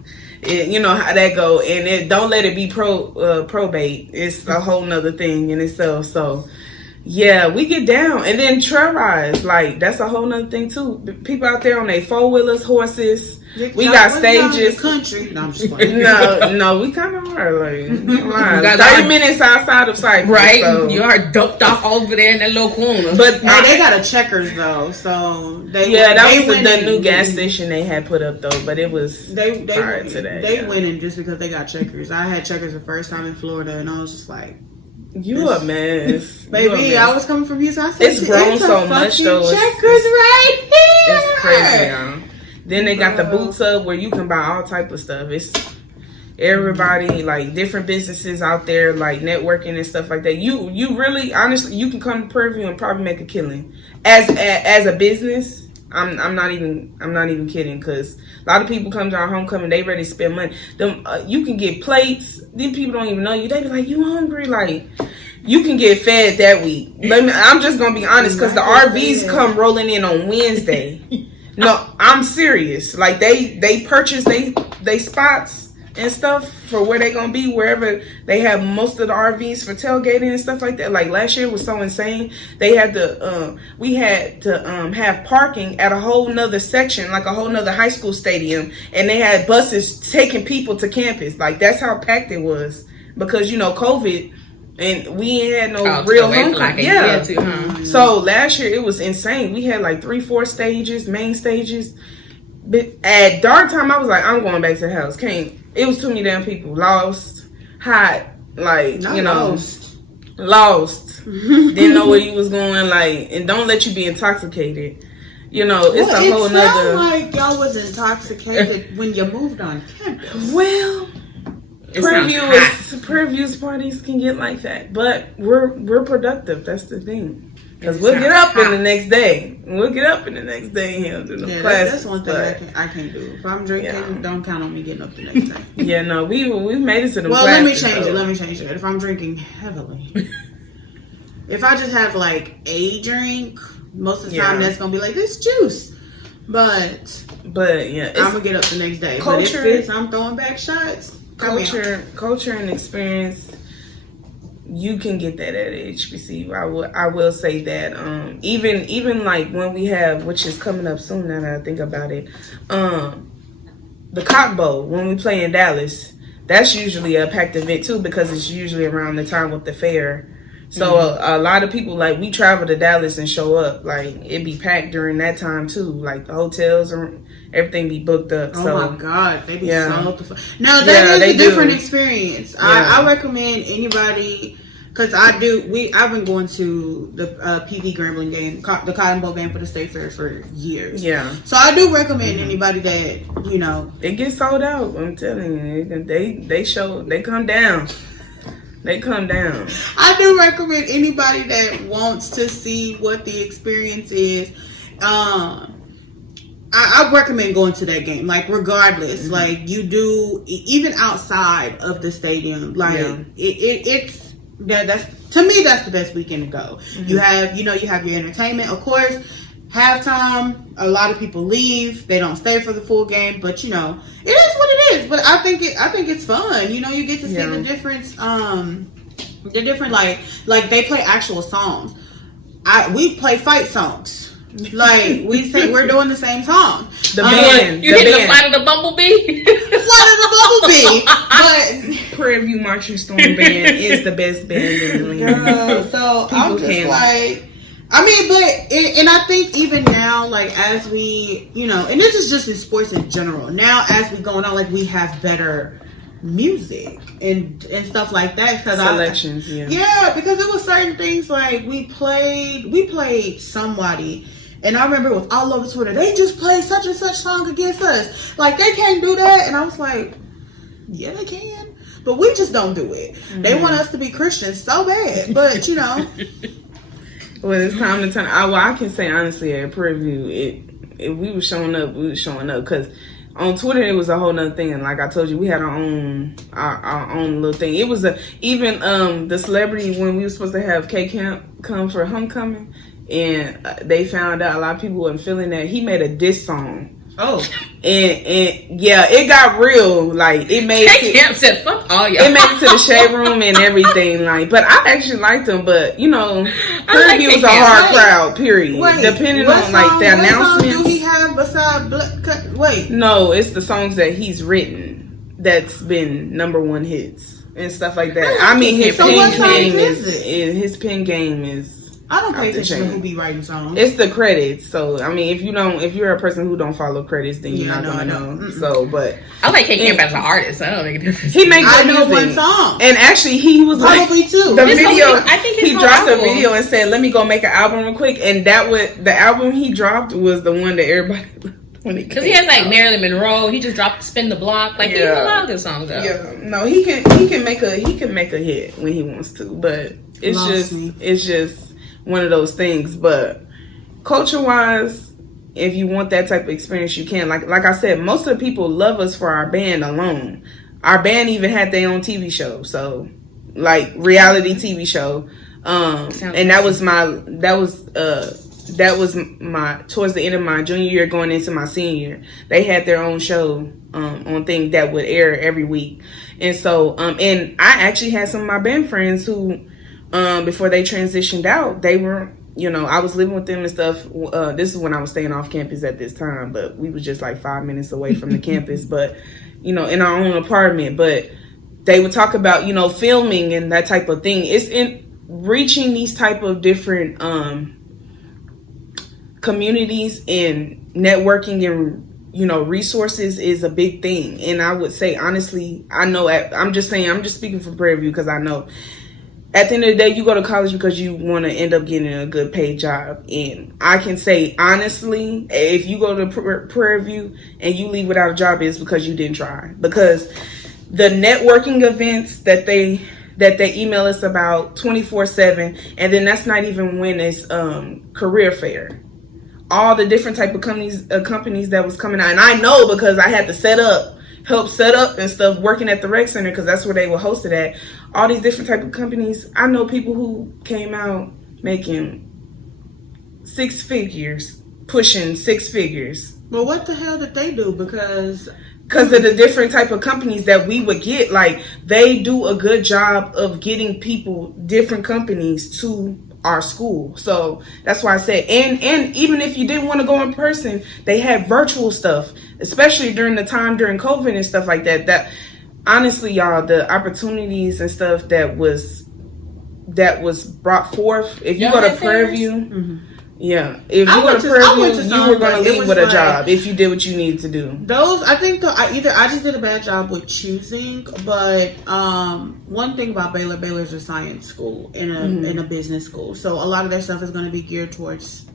you know how that go, and don't let it be probate. It's a whole nother thing in itself. So yeah, we get down, and then trail rides, like that's a whole nother thing too. People out there on their 4-wheelers, horses. We got stages. Country. No, I'm just playing. No, we kind of are like 30 minutes outside of Cypress, right? So. You are doped off over there in that little corner. But they got a Checkers though, so that was the new gas station they had put up though. But it was prior to that. They went in just because they got Checkers. I had Checkers the first time in Florida, and I was just like. You a mess. Baby, I was coming from Houston. I said, it's grown so much though. Checkers right here. It's crazy, y'all. Then they got the boots up where you can buy all type of stuff. It's everybody, like different businesses out there, like networking and stuff like that. You really, honestly, you can come to Prairie View and probably make a killing as a business. I'm not even kidding, because a lot of people come to our homecoming, they ready to spend money. You can get plates. These people don't even know you. They be like, "You hungry?" Like, you can get fed that week. I'm just gonna be honest, because the RVs come rolling in on Wednesday. No, I'm serious. Like they purchase they spots and stuff for where they gonna be, wherever they have most of the RVs for tailgating and stuff like that. Like last year was so insane. They had we had to have parking at a whole nother section, like a whole nother high school stadium, and they had buses taking people to campus. Like that's how packed it was, because COVID. And we ain't had no real homecoming. Yeah. So last year it was insane. We had like 3-4 stages, main stages. But at dark time, I was like, I'm going back to the house. It was too many damn people. Lost, hot, like, lost. Didn't know where you was going, like, and don't let you be intoxicated. It's a whole nother. It sounded like y'all was intoxicated when you moved on campus. Well, Prairie View's parties can get like that, but we're productive. That's the thing, because we'll get up in the next day. We'll get up in the next day and handle the class. That's one thing I can't do. If I'm drinking, don't count on me getting up the next day. Yeah, no, we've made it to the. Well, let me change it. If I'm drinking heavily, if I just have like a drink, most of the time that's gonna be like this juice. But yeah, I'm gonna get up the next day. Culture, but if I'm throwing back shots. Culture and experience, you can get that at HBCU. I will say that. Even like when we have, which is coming up soon now that I think about it, the Cotton Bowl, when we play in Dallas, that's usually a packed event too, because it's usually around the time with the fair. So a lot of people, like, we travel to Dallas and show up. Like, it be packed during that time too. Like the hotels or everything be booked up. Oh my God, they be sold. No, that is a different experience. I recommend anybody, because I've been going to the PV Grambling game, the Cotton Bowl game for the State Fair for years. Yeah. So I do recommend anybody that it gets sold out. I'm telling you, they come down. They come down. I do recommend anybody that wants to see what the experience is. I recommend going to that game, like, regardless. Like, you do, even outside of the stadium, like, it's to me, that's the best weekend to go. You have you have your entertainment, of course. Halftime, a lot of people leave. They don't stay for the full game, but it is what it is. But I think it's fun. You get to see the difference. The different, like they play actual songs. We play fight songs. Like, we say we're doing the same song. The band. You hit the Flight of the Bumblebee? Flight of the Bumblebee. But Prairie View Marching Storm Band is the best band in the league. So I'm just like, and I think even now, like, as we, and this is just in sports in general. Now, as we going on, like, we have better music and stuff like that, because selections, because it was certain things, like, we played Somebody, and I remember it was all over Twitter. They just played such and such song against us. Like, they can't do that. And I was like, yeah, they can, but we just don't do it. They want us to be Christians so bad, but Well, it's time to turn. I can say honestly, at Prairie View, if we were showing up, because on Twitter it was a whole nother thing. And like I told you, we had our own little thing. It was even the celebrity, when we were supposed to have K Camp come for homecoming, and they found out a lot of people weren't feeling that, he made a diss song. Oh, and it got real. Like, it made Camp said, "Fuck all y'all." It made it to the shade room and everything. Like, but I actually liked them. But Prairie View was a hard crowd. Period. Depending on like the announcements. What song do he have besides Wait? No, it's the songs that he's written that's been #1 hits and stuff like that. I mean, his pen game is I don't pay attention to who be writing songs. It's the credits. So I mean, if you're a person who don't follow credits, then you're not gonna know. Mm-mm. So, but I like K-Camp as an artist. So I don't make a difference. He makes I know music. one song, and actually he was probably like, two. The His video. whole- I think his he whole dropped album. a video and said, "Let me go make an album real quick." And the album he dropped was the one that everybody. Because he has like Marilyn Monroe. He just dropped "Spin the Block." Like he has a lot of good songs though. Yeah, no, he can make a hit when he wants to, but it's just one of those things. But culture wise, if you want that type of experience, you can. Like I said, most of the people love us for our band alone. Our band even had their own TV show, so like reality TV show. And that was my towards the end of my junior year going into my senior year. They had their own show on thing that would air every week. And so and I actually had some of my band friends who before they transitioned out, they were, I was living with them and stuff. This is when I was staying off campus at this time, but we was just like 5 minutes away from the campus, but in our own apartment. But they would talk about filming and that type of thing. It's in reaching these type of different communities and networking and resources is a big thing. And I would say honestly, I'm just speaking for Prairie View because I know at the end of the day you go to college because you want to end up getting a good paid job. And I can say honestly, if you go to Prairie View and you leave without a job, it's because you didn't try. Because the networking events that they email us about 24/7, and then that's not even when it's career fair. All the different type of companies that was coming out, and I know because I had to help set up and stuff working at the rec center because that's where they were hosted at. All these different type of companies. I know people who came out making 6 figures, pushing 6 figures. Well, what the hell did they do? Because of the different type of companies that we would get. Like, they do a good job of getting people, different companies, to our school. So that's why I said, and even if you didn't want to go in person, they had virtual stuff, especially during COVID and stuff like that. That honestly, y'all, the opportunities and stuff that was brought forth. If you go to Prairie View, yeah, if you go to Prairie View, you were going to leave with a job if you did what you needed to do. Those, I think, I just did a bad job with choosing. But one thing about Baylor's a science school in a business school, so a lot of their stuff is going to be geared towards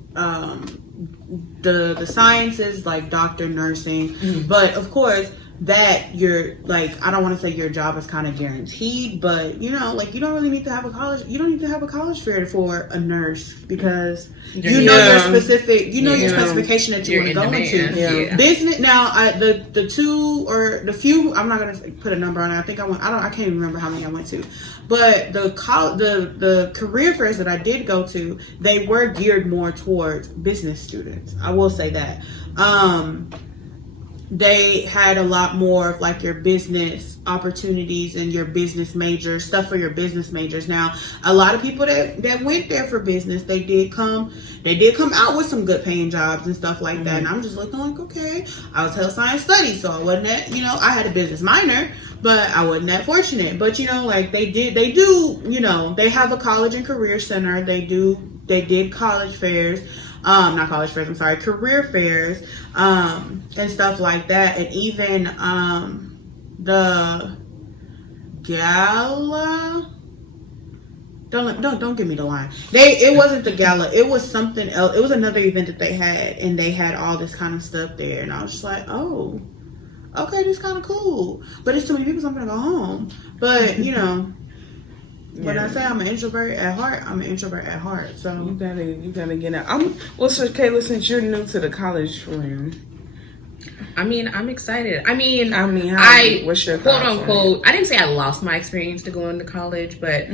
the sciences, like doctor, nursing. But of course, that you're like, I don't want to say your job is kind of guaranteed, but you don't really need to have a college. You don't need to have a college fair for a nurse because your specific, your specification that you want to go into. Yeah. Business. Now, the two or the few, I'm not gonna put a number on it. I can't even remember how many I went to, but the career fairs that I did go to, they were geared more towards business students. I will say that. They had a lot more of like your business opportunities and your business majors, stuff for your business majors. Now, a lot of people that went there for business, they did come out with some good paying jobs and stuff like that. And I'm just looking like, okay, I was health science studies, so I wasn't that, I had a business minor, but I wasn't that fortunate. But like they do, they have a college and career center. They did college fairs. Not college fairs, I'm sorry, career fairs, and stuff like that. And even the gala, don't give me the line. It wasn't the gala, it was something else. It was another event that they had, and they had all this kind of stuff there, and I was just like, oh, okay, this is kind of cool, but it's too many people, so I'm gonna go home. But when I say I'm an introvert at heart, I'm an introvert at heart. So you gotta get out. So Kayla, since you're new to the college realm, I mean, I'm excited. what's your quote unquote? I didn't say I lost my experience to go into college, but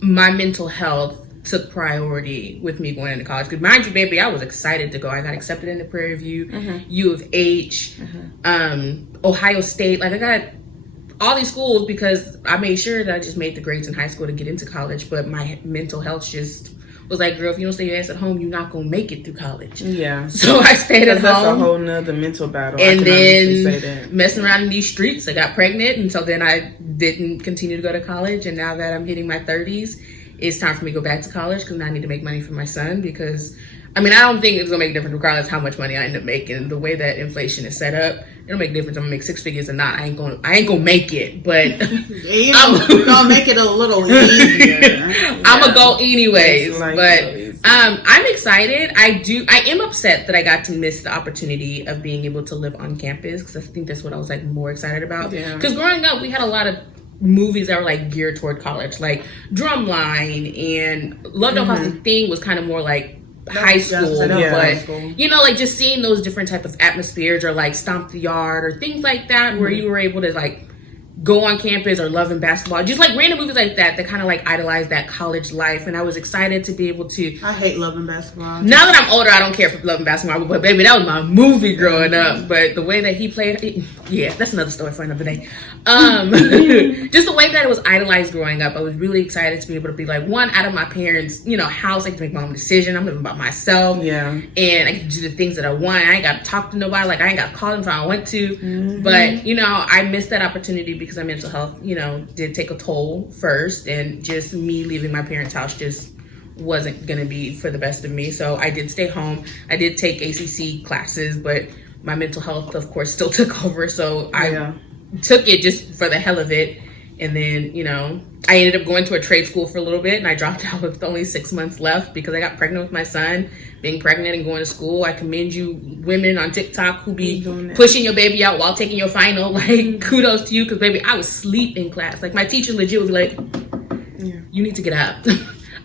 my mental health took priority with me going into college. Because mind you, baby, I was excited to go. I got accepted into Prairie View, U of H, Ohio State. Like I got all these schools because I made sure that I just made the grades in high school to get into college. But my mental health just was like, girl, if you don't stay your ass at home, you're not gonna make it through college. Yeah. So I stayed at home. That's a whole nother mental battle. And then messing around in these streets, I got pregnant, and so then I didn't continue to go to college. And now that I'm hitting my 30s, it's time for me to go back to college because I need to make money for my son. Because I mean, I don't think it's gonna make a difference regardless how much money I end up making. The way that inflation is set up, it'll make a difference. I'm gonna make 6 figures or not. I ain't gonna make it, but I'm gonna make it a little easier. I'm gonna go anyways. But I'm excited. I am upset that I got to miss the opportunity of being able to live on campus because I think that's what I was like more excited about. Because growing up, we had a lot of movies that were like geared toward college, like Drumline and Love Don't Cost a Thing was kind of more like high school, but you know, like just seeing those different type of atmospheres or like Stomp the Yard or things like that where you were able to like go on campus or Love and Basketball, just like random movies like that kind of like idolize that college life. And I was excited to be able to. I hate Love and Basketball. Now that I'm older, I don't care for Love and Basketball, but baby, that was my movie growing up. But the way that he played, yeah, that's another story for another day. Just the way that it was idolized growing up, I was really excited to be able to be like one out of my parents, you know, house. I can make my own decision. I'm living by myself, and I can do the things that I want. I ain't got to talk to nobody. Like I ain't got to call them if I want to. But you know, I missed that opportunity because my mental health, you know, did take a toll first, and just me leaving my parents' house just wasn't going to be for the best of me. So I did stay home. I did take ACC classes, but my mental health, of course, still took over. So I took it just for the hell of it. And then, you know, I ended up going to a trade school for a little bit, and I dropped out with only 6 months left because I got pregnant with my son. Being pregnant and going to school, I commend you women on TikTok who be pushing your baby out while taking your final. Like, kudos to you, because baby, I was asleep in class. Like, my teacher legit was like, you need to get up.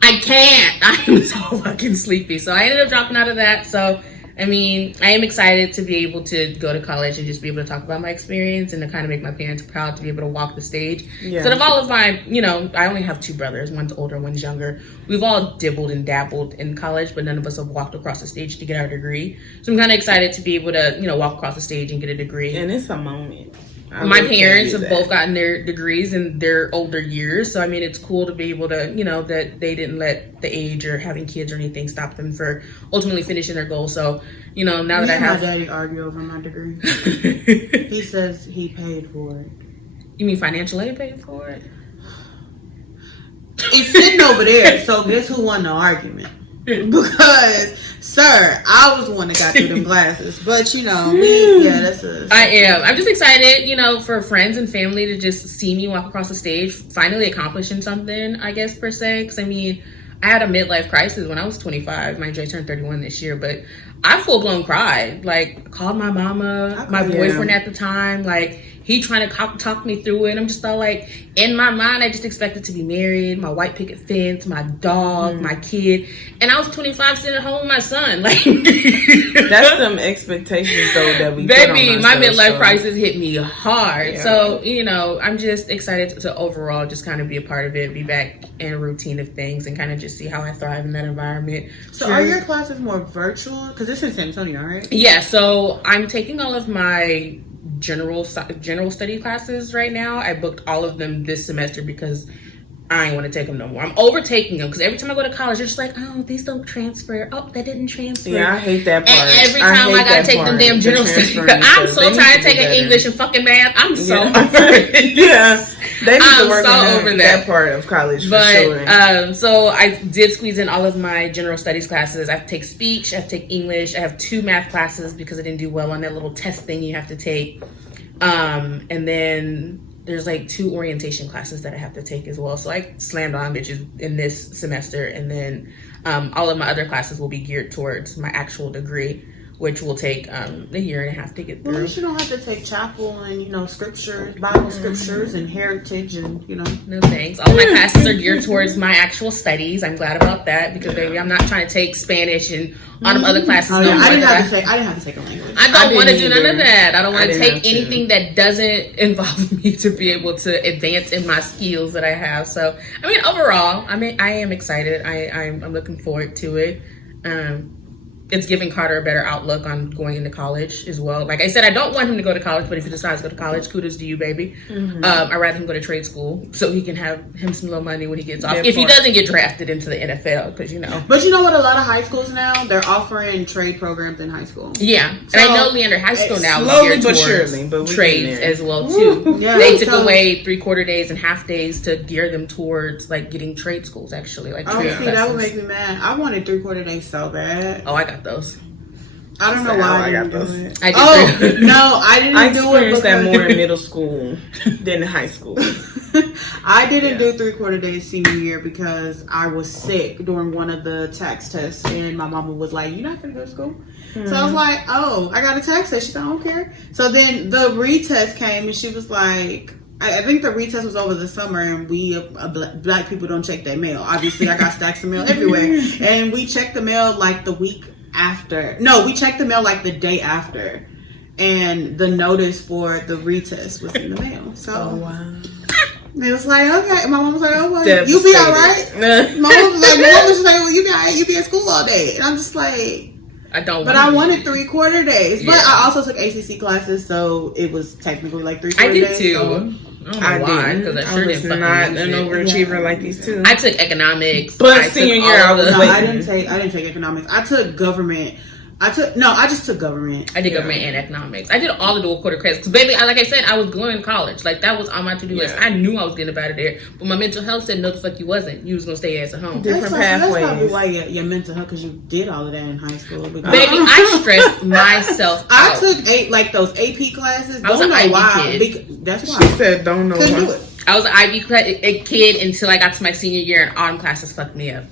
I can't. I'm so fucking sleepy. So I ended up dropping out of that. So I mean, I am excited to be able to go to college and just be able to talk about my experience and to kind of make my parents proud to be able to walk the stage. Instead of all of my, you know, I only have 2 brothers. One's older, one's younger. We've all dibbled and dabbled in college, but none of us have walked across the stage to get our degree. So I'm kind of excited to be able to, you know, walk across the stage and get a degree. And it's a moment. My parents have both gotten their degrees in their older years. So, I mean, it's cool to be able to, you know, that they didn't let the age or having kids or anything stop them for ultimately finishing their goal. So, you know, now that I have... my daddy argue over my degree. He says he paid for it. You mean financial aid paid for it? It's sitting over there. So guess who won the argument? Because, sir, I was the one that got through them glasses. But, you know, I am. I'm just excited, you know, for friends and family to just see me walk across the stage, finally accomplishing something, I guess, per se. Because, I mean, I had a midlife crisis when I was 25. Mind you, I turned 31 this year. But I full-blown cried. Like, called my mama, my boyfriend at the time. Like, he trying to talk me through it. I'm just all like, in my mind, I just expected to be married, my white picket fence, my dog, my kid. And I was 25 sitting at home with my son. Like, that's some expectations, though, that we baby, my midlife crisis hit me hard. Yeah. So, you know, I'm just excited to overall just kind of be a part of it, be back in a routine of things, and kind of just see how I thrive in that environment. So are your classes more virtual? Because it's in San Antonio, right? Yeah, so I'm taking all of my general study classes right now. I booked all of them this semester because I ain't want to take them no more. I'm overtaking them because every time I go to college, they're just like, oh, these don't transfer. Oh, that didn't transfer. Yeah, I hate that part. And every time I gotta take them damn general studies. I'm so tired of taking English and fucking math. I'm so over it. Yeah, they need to work on over that part of college for sure. So I did squeeze in all of my general studies classes. I have to take speech, I have to take English, I have 2 math classes because I didn't do well on that little test thing you have to take. And then there's like 2 orientation classes that I have to take as well. So I slammed on bitches in this semester. And then all of my other classes will be geared towards my actual degree, which will take a year and a half to get through. Well, you don't have to take chapel and, you know, scriptures, Bible scriptures and heritage and, you know. No thanks. All my classes are geared towards my actual studies. I'm glad about that because, baby, I'm not trying to take Spanish and all them other classes. I didn't have to take a language. I don't want to do none of that. I don't want to take anything that doesn't involve me to be able to advance in my skills that I have. So, I mean, overall, I am excited. I'm looking forward to it. it's giving Carter a better outlook on going into college as well. Like I said, I don't want him to go to college, but if he decides to go to college, kudos to you, baby. I'd rather him go to trade school so he can have him some little money when he gets off. If he doesn't get drafted into the NFL, because But you know what? A lot of high schools now, they're offering trade programs in high school. Yeah, So, and I know Leander High School now slowly is but geared surely, but towards we trades getting there. as well too. Yeah, They took so- away 3/4 days and half days to gear them towards like getting trade schools. Actually, like Oh, trade see, that would classes. make me mad. I wanted 3/4 days so bad. Oh, I got those. I don't know why I didn't do it. I did Oh, too. no, I didn't I do it experienced that because- more in middle school than in high school. I didn't do 3/4 days senior year because I was sick during one of the tax tests, and my mama was like, "You're not gonna go to school." So I was like, "Oh, I got a tax test." She said, "I don't care." So then the retest came, and she was like, I think the retest was over the summer, and we black people don't check their mail. Obviously, I got stacks of mail everywhere, and we checked the mail like the week after. No, we checked the mail like the day after, and the notice for the retest was in the mail. So it was like, okay. My mom was like, "Oh, well, you be all right." My mom was like, "Well, you be all right. You be at school all day." And I'm just like, I don't. but I wanted 3/4 days. But Yeah. I also took ACC classes, so it was technically like 3/4 I days. did too. So I don't know why, because I sure was didn't fucking not use an it. overachiever like these two. I took economics, But I took senior all year, of I was the- no, waiting. I didn't take economics. I took government. I just took government. I did government and economics. I did all the dual quarter credits. Because, baby, like I said, I was going to college. Like, that was on my to-do list. Yeah. I knew I was getting up out of there. But my mental health said, no, the fuck you wasn't. You was going to stay ass at home. Different That's probably pathways. why your mental health, because you did all of that in high school. Because Baby, I stressed myself I out. took those AP classes. I was Don't an know IB why. kid. That's She why. said, "Don't know Couldn't do why." it. I was an IB kid until I got to my senior year, and autumn classes fucked me up.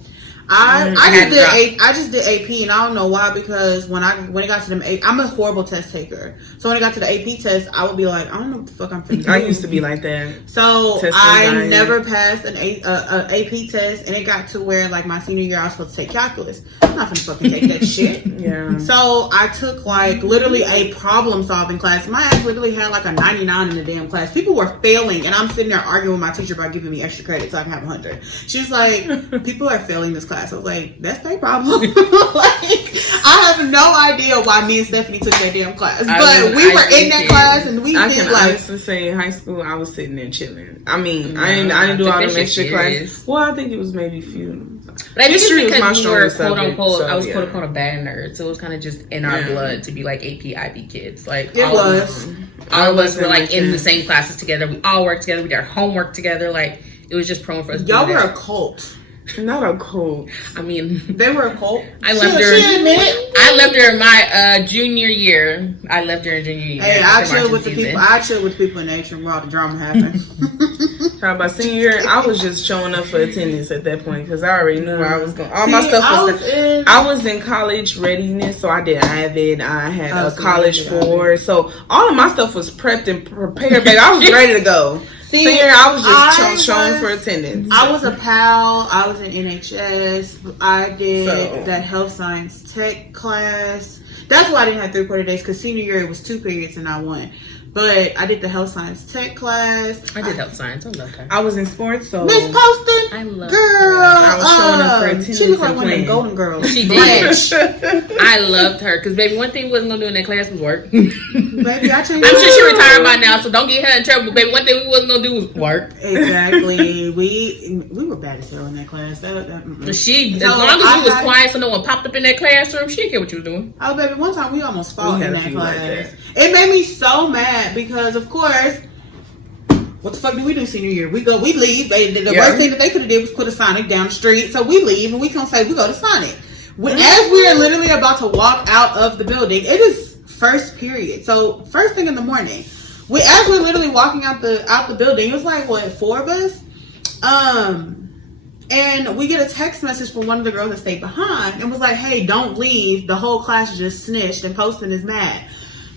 I had just did AP, and I don't know why, because when it got to them, I'm a horrible test taker. So when it got to the AP test, I would be like, I don't know what the fuck I'm finna do. I used to be like that. So Test I anxiety. never passed an AP test, and it got to where like my senior year I was supposed to take calculus. I'm not gonna fucking take that shit. Yeah. So I took like literally a problem solving class. My ass literally had like a 99 in the damn class. People were failing, and I'm sitting there arguing with my teacher about giving me extra credit so I can have 100. She's like, "People are failing this class." I was like, "That's their problem." Like, I have no idea why me and Stephanie took that damn class, but we were in that class, and we I did can like. honestly say in high school I was sitting there chilling. I mean, No, I didn't do took all that them shit extra serious. classes. Well, I think it was maybe a few. But I think History was it's my because we were strongest quote subject, unquote, so, I was yeah. quote unquote a bad nerd. So it was kind of just in our Yeah. blood to be like AP, IB kids. Like, It all of was. us. All of us were like in Yeah. the same classes together. We all worked together. We did our homework together. Like, it was just prone for us to Y'all do were that. a cult. Not a cult. I mean, They were a cult. I left She her. admitted. I left her in my junior year. I left her in junior year. Hey, I after chill with the marching people. season. I chill with people in the action where all the drama happened. How about senior year? I was just showing up for attendance at that point because I already knew where I was going. All my stuff was. I was in college readiness, so I did Avid. I had a so college you did for, so all of my stuff was prepped and prepared. Baby, I was ready to go. See, Senior year, I was I just showing was- for attendance. I was a PAL. I was in NHS. I did So- that health science tech class. That's why I didn't have 3/4 days, because senior year it was 2 periods and not 1. But I did the health science tech class. I did health science. I loved her. I was in sports, so Miss Poston, I loved girl, her. I was showing up for attendance she looked like and one of them playing. golden girls. She Blanche. I loved her because, baby, one thing we wasn't gonna do in that class was work. Baby, I changed. I'm sure she retired by now, so don't get her in trouble. But baby, one thing we wasn't gonna do was work. Exactly. We were bad as hell in that class. But she, as So, long as I you was had- quiet, so no one popped up in that classroom, she didn't care what you was doing. Oh, baby, one time we almost fought We had in a that few class. like that. It made me so mad because, of course, what the fuck do we do senior year? We leave. The Yeah. worst thing that they could have did was put a Sonic down the street. So we leave and we can say we go to Sonic. As we are literally about to walk out of the building, it is first period. So first thing in the morning, as we're literally walking out the building, it was like what, 4 of us, and we get a text message from one of the girls that stayed behind and was like, "Hey, don't leave. The whole class just snitched and Poston is mad."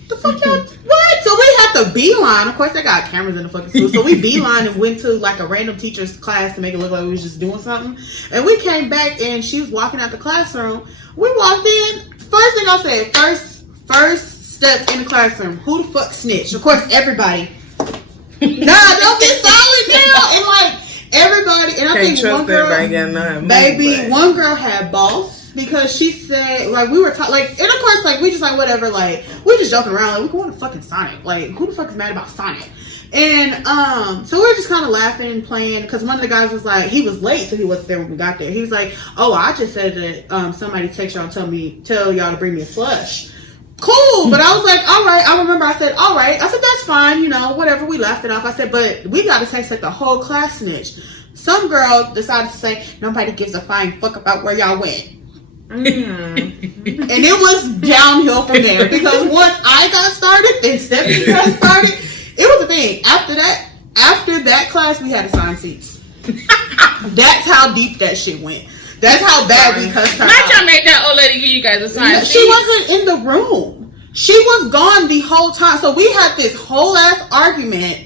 The fuck y'all? What? So we had to beeline. Of course, they got cameras in the fucking school. So we beeline and went to like a random teacher's class to make it look like we was just doing something. And we came back and she was walking out the classroom. We walked in. First thing I said, first step in the classroom. Who the fuck snitched? Of course, everybody. Nah, don't get silent now. And like everybody, and I Can't think trust one girl, everybody getting nothing. baby, one girl had boss. because she said, like, we were like, and of course, like, we just like whatever, like, we're just joking around, like, we going to fucking Sonic, like, who the fuck is mad about Sonic? And so we were just kind of laughing and playing, because one of the guys was like, he was late, so he wasn't there when we got there. He was like, oh, I just said that somebody text y'all, tell y'all to bring me a slush. Cool, but I was like, all right. I remember I said, all right. I said, that's fine, you know, whatever. We laughed it off. I said, but we got to text like the whole class snitch. Some girl decided to say, nobody gives a fine fuck about where y'all went. And it was downhill from there, because once I got started and Stephanie got started, it was a thing. After that class, we had assigned seats. That's how deep that shit went. That's how bad we cussed her Not out. y'all made that old lady give you guys a sign. She wasn't in the room. She was gone the whole time. So we had this whole ass argument.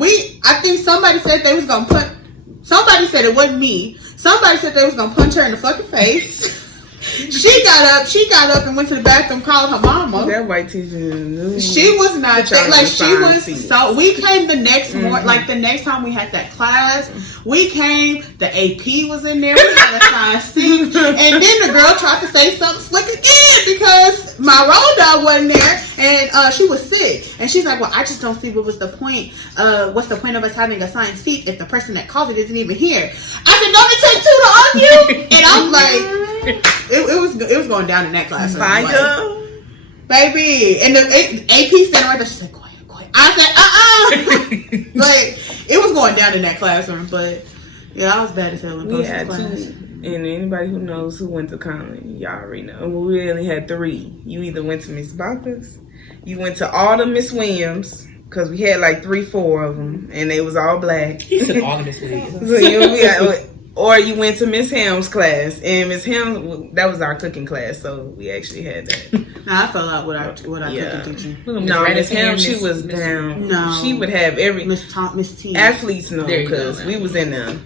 I think somebody said they was gonna somebody said it wasn't me. Somebody said they was gonna punch her in the fucking face. She got up and went to the bathroom, called her mama. That white teacher knew. She was not like she was. Seat. So we came the next morning, like the next time we had that class, we came. The AP was in there. We had assigned seats, and then the girl tried to say something slick again because my roll dog wasn't there, and she was sick. And she's like, "Well, I just don't see what was the point. What's the point of us having assigned seats if the person that called it isn't even here?" I said, "Don't it take two to argue?" And I'm like. It was going down in that classroom. Like, baby. And the AP standing right there. She said, quiet. I said, Like, it was going down in that classroom. But, yeah, I was bad as hell in post class. And anybody who knows who went to college, y'all already know. We only had 3. You either went to Miss Bacchus, you went to all the Miss Williams, because we had like 3-4 of them, and they was all black. He said all the Miss Williams. So, or you went to Miss Helm's class, and Miss Helm, that was our cooking class, so we actually had that. Nah, I fell out with our cooking teacher. No, Miss Helm, she was down. No, she would have every Miss T. Athletes know, because we was in there.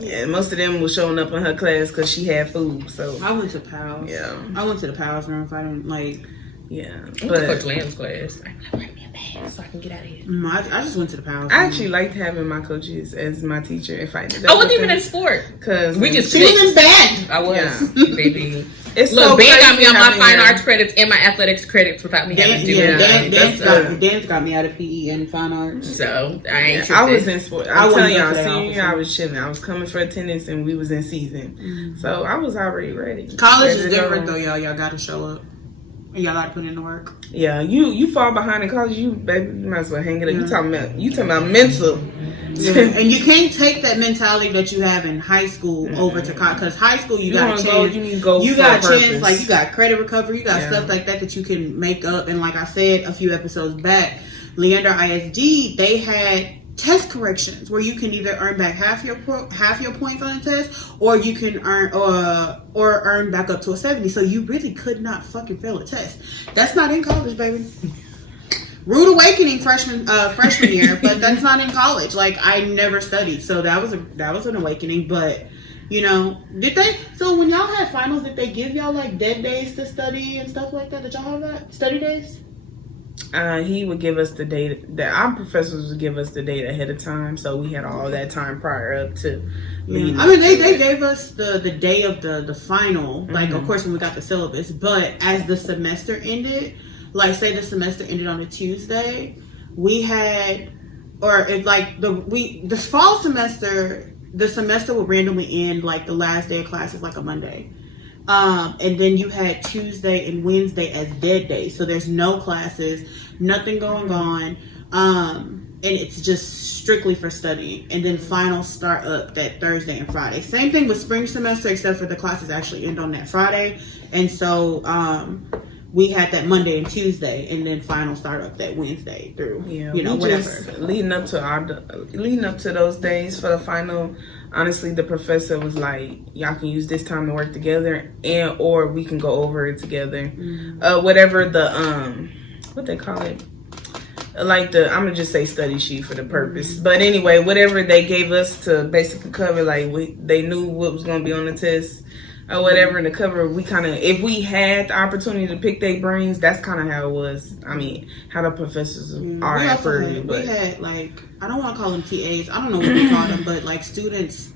Yeah, most of them was showing up in her class because she had food. So I went to PALS. Yeah, I went to the PALS room if I didn't like. Yeah, but Coach Lamb's class. Bring me a bag so I can get out of here. I just went to the PALS. I actually liked having my coaches as my teacher if I did. I wasn't even in sport because we just she was in band. I was, baby. It's look, band got me on my fine arts credits and my athletics credits without me having to do it. Dance got me out of PE and fine arts. So I ain't. I was in sport. I'm telling y'all, senior year I was was chilling. I was coming for attendance and we was in season, so I was already ready. College is different though, y'all. Y'all got to show up. Y'all got to put in the work. Yeah, you fall behind in college, you might as well hang it up. Yeah. You talking about mental. Yeah. And you can't take that mentality that you have in high school over to college, because high school you got a chance. You got a chance, like you got credit recovery, you got stuff like that you can make up. And like I said a few episodes back, Leander ISD, they had test corrections where you can either earn back half your points on a test, or you can earn or earn back up to a 70. So you really could not fucking fail a test. That's not in college, baby. Rude awakening freshman year, but that's not in college. Like, I never studied, so that was an awakening. But you know, did they? So when y'all had finals, did they give y'all like dead days to study and stuff like that? Did y'all have that study days? He would give us the date. Our professors would give us the date ahead of time, so we had all that time prior up to. Yeah. I mean, they gave us the day of the final, like of course when we got the syllabus. But as the semester ended, like say the semester ended on a Tuesday, we had, the fall semester, the semester would randomly end like the last day of classes like a Monday. And then you had Tuesday and Wednesday as dead days. So there's no classes, nothing going on. And it's just strictly for studying. And then finals start up that Thursday and Friday. Same thing with spring semester, except for the classes actually end on that Friday. And so, we had that Monday and Tuesday, and then finals start up that Wednesday through, whatever. Leading up to those days for the final, honestly, the professor was like, y'all can use this time to work together, or we can go over it together. Whatever the, what they call it? Like I'm gonna just say study sheet for the purpose. But anyway, whatever they gave us to basically cover, like they knew what was gonna be on the test. or whatever in the cover, we kind of, if we had the opportunity to pick their brains, that's kind of how it was. I mean, how the professors are at Purdue. We had, like, I don't want to call them TAs. I don't know what we call them, but like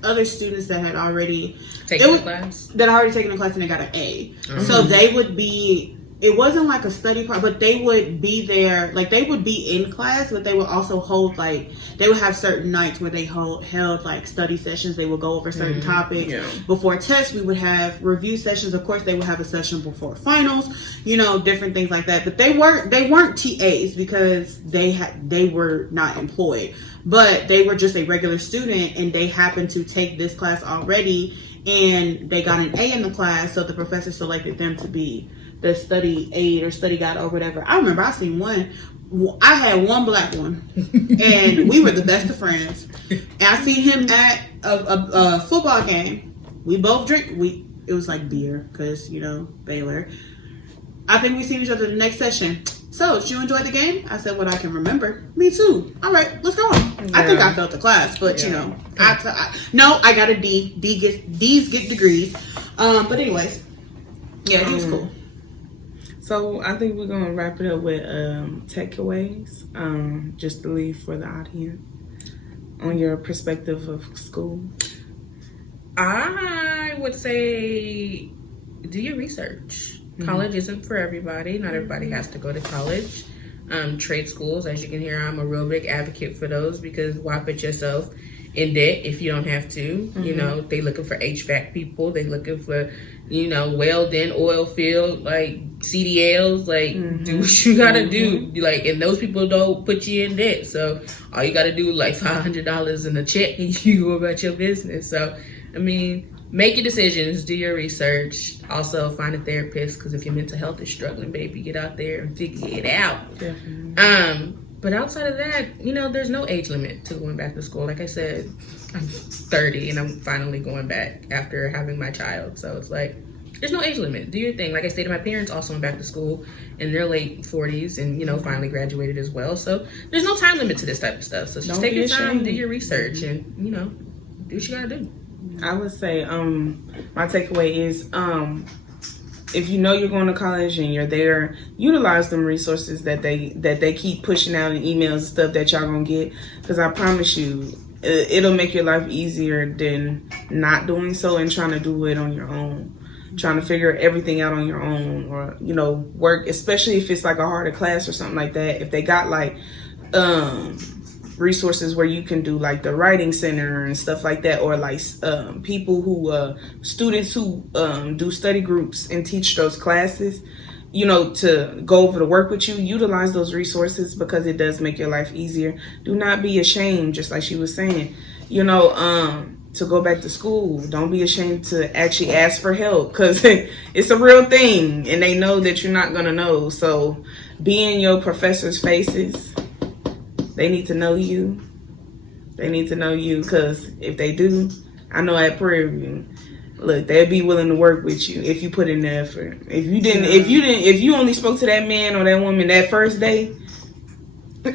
other students that had already taken the class. That already taken the class and they got an A. So they would be. It wasn't like a study part, but they would be there, like they would be in class, but they would also hold like, they would have certain nights where they held like study sessions. They would go over certain topics. Yeah. Before tests, we would have review sessions. Of course, they would have a session before finals, different things like that. But they weren't TAs because they were not employed, but they were just a regular student and they happened to take this class already and they got an A in the class. So the professor selected them to be the study aid or study guide or whatever. I remember I seen one. I had one black one, and we were the best of friends. And I seen him at a football game. We both drink. It was like beer because Baylor. I think we seen each other the next session. So, did you enjoy the game? I said what I can remember. Me too. All right, let's go on. Yeah. I think I felt the class, but I got a D. D's get degrees. But anyways, yeah, he was cool. So I think we're gonna wrap it up with takeaways, just to leave for the audience on your perspective of school. I would say do your research. College isn't for everybody. Not everybody has to go to college. Trade schools, as you can hear, I'm a real big advocate for those because why put yourself in debt if you don't have to? They looking for HVAC people. They looking for welding, oil field, like CDLs, like do what you gotta do. Like, and those people don't put you in debt. So all you gotta do is like $500 in a check and you go about your business. So, I mean, make your decisions, do your research. Also find a therapist because if your mental health is struggling, baby, get out there and figure it out. Definitely. But outside of that, there's no age limit to going back to school. Like I said, I'm 30 and I'm finally going back after having my child. So it's like, there's no age limit. Do your thing. Like I stated, my parents also went back to school in their late 40s and, finally graduated as well. So there's no time limit to this type of stuff. So just take your time, do your research and, do what you gotta do. I would say my takeaway is if you're going to college and you're there, utilize them resources that they keep pushing out in emails and stuff that y'all gonna get, because I promise you it'll make your life easier than not doing so and trying to do it on your own, trying to figure everything out on your own, or work, especially if it's like a harder class or something like that. If they got like resources where you can do like the writing center and stuff like that, or like people who students who do study groups and teach those classes, to go over to work with you, utilize those resources because it does make your life easier. Do not be ashamed, just like she was saying, to go back to school. Don't be ashamed to actually ask for help because it's a real thing and they know that you're not gonna know. So be in your professors' faces. They need to know you. They need to know you because if they do, I know at Prairie View, look, they'll be willing to work with you if you put in the effort. If you only spoke to that man or that woman that first day, I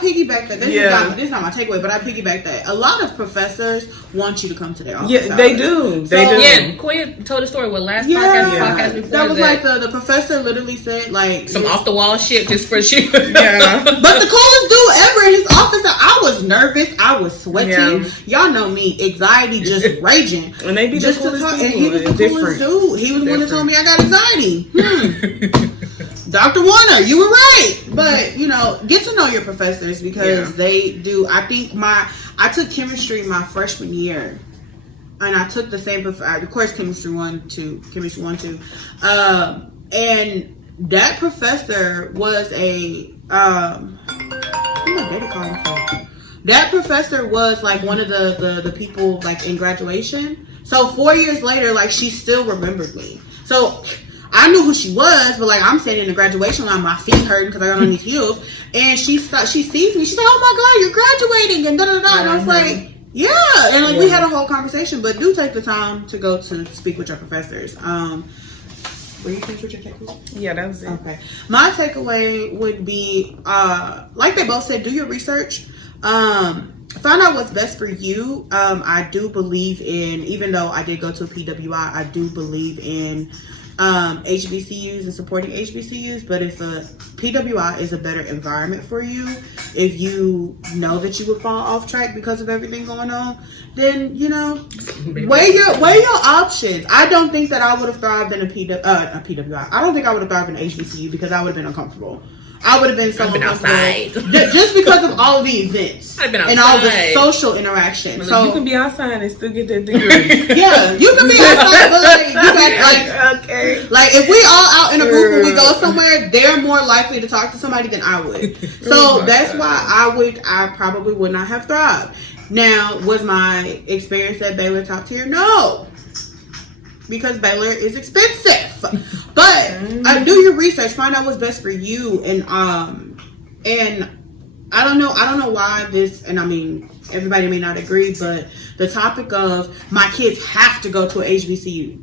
piggyback that. This is not my takeaway, but I piggyback that. A lot of professors want you to come to their office. Yeah, they do. They do. Yeah, Quinn told a story with last podcast before that was like the professor literally said like some off the wall shit just for shit. Yeah, but the coolest dude ever in his office. I was nervous. I was sweating. Yeah. Y'all know me, anxiety just raging. And they be just the coolest and he was the coolest dude. He was the one that told me I got anxiety. Dr. Warner, you were right. But, get to know your professors because they do. I think I took chemistry my freshman year. And I took the same, of course, chemistry 1, 2. And that professor was that professor was like one of the people like in graduation. So 4 years later, like she still remembered me. So I knew who she was, but like I'm standing in the graduation line, my feet hurting because I got on these heels, and she sees me. She's like, "Oh my God, you're graduating!" and da da da. And I was like, "Yeah," and like we had a whole conversation. But do take the time to go to speak with your professors. Were you finished with your takeaway? Yeah, that was it. Okay, my takeaway would be like they both said, do your research. find out what's best for you. I do believe in, even though I did go to a PWI, I do believe in HBCUs and supporting HBCUs. But if a PWI is a better environment for you, if you know that you would fall off track because of everything going on, then weigh your options. I don't think that I would have thrived in a PWI. I don't think I would have thrived in an HBCU because I would have been uncomfortable. I would have been so outside just because of all the events and all the social interaction. So you can be outside and still get that degree. Yeah, you can be outside, but like you got okay. Like if we all out in a group and we go somewhere, they're more likely to talk to somebody than I would. So that's why I probably would not have thrived. Now, was my experience at Baylor top tier? No. Because Baylor is expensive. But do your research, find out what's best for you, and I don't know why this, and I mean everybody may not agree, but the topic of my kids have to go to an HBCU.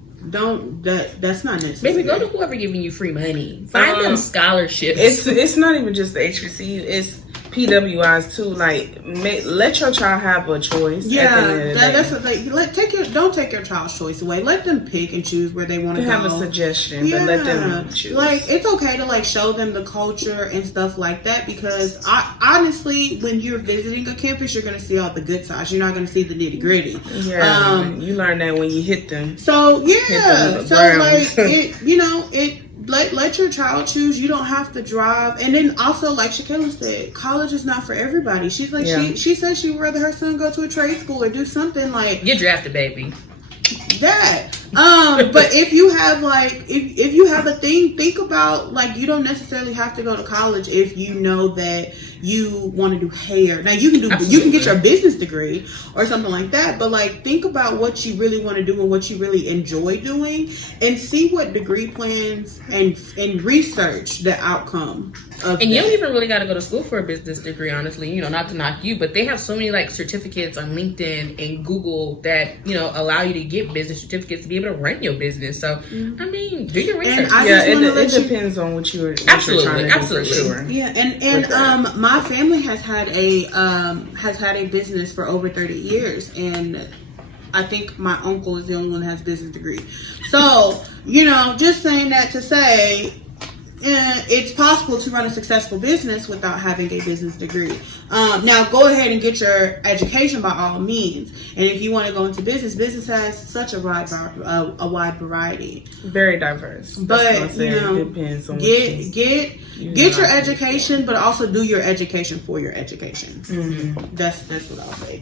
That's not necessary. Maybe go to whoever giving you free money. Find them scholarships. It's not even just the HBCU. It's PWIs too. Like, let your child have a choice. Yeah, that's what they don't take your child's choice away. Let them pick and choose where they want to go. Have a suggestion, but let them choose. Like, it's okay to show them the culture and stuff like that, because honestly, when you're visiting a campus, you're going to see all the good sides. You're not going to see the nitty gritty. Yeah, you learn that when you hit them. So let your child choose. You don't have to drive. And then also, like Shaquilla said, college is not for everybody. She's like, she says she would rather her son go to a trade school or do something like get drafted, baby. That. But if you have if you have a thing, think about you don't necessarily have to go to college if you know that you want to do hair. Now you can get your business degree or something like that, but think about what you really want to do and what you really enjoy doing, and see what degree plans and research the outcome of and you don't even really got to go to school for a business degree, honestly, not to knock you, but they have so many certificates on LinkedIn and Google that allow you to get business certificates to be able to run your business. So I mean, do your research. It depends on what you're trying to do, for sure. Yeah, and my family has had a business for over 30 years, and I think my uncle is the only one that has a business degree. So just saying that to say, it's possible to run a successful business without having a business degree. Now, go ahead and get your education by all means. And if you want to go into business has such a wide variety, very diverse. But depends on get your education, but also do your education for your education. Mm-hmm. That's what I'll say.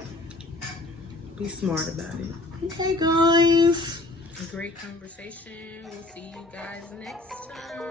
Be smart about it. Okay, guys. A great conversation. We'll see you guys next time.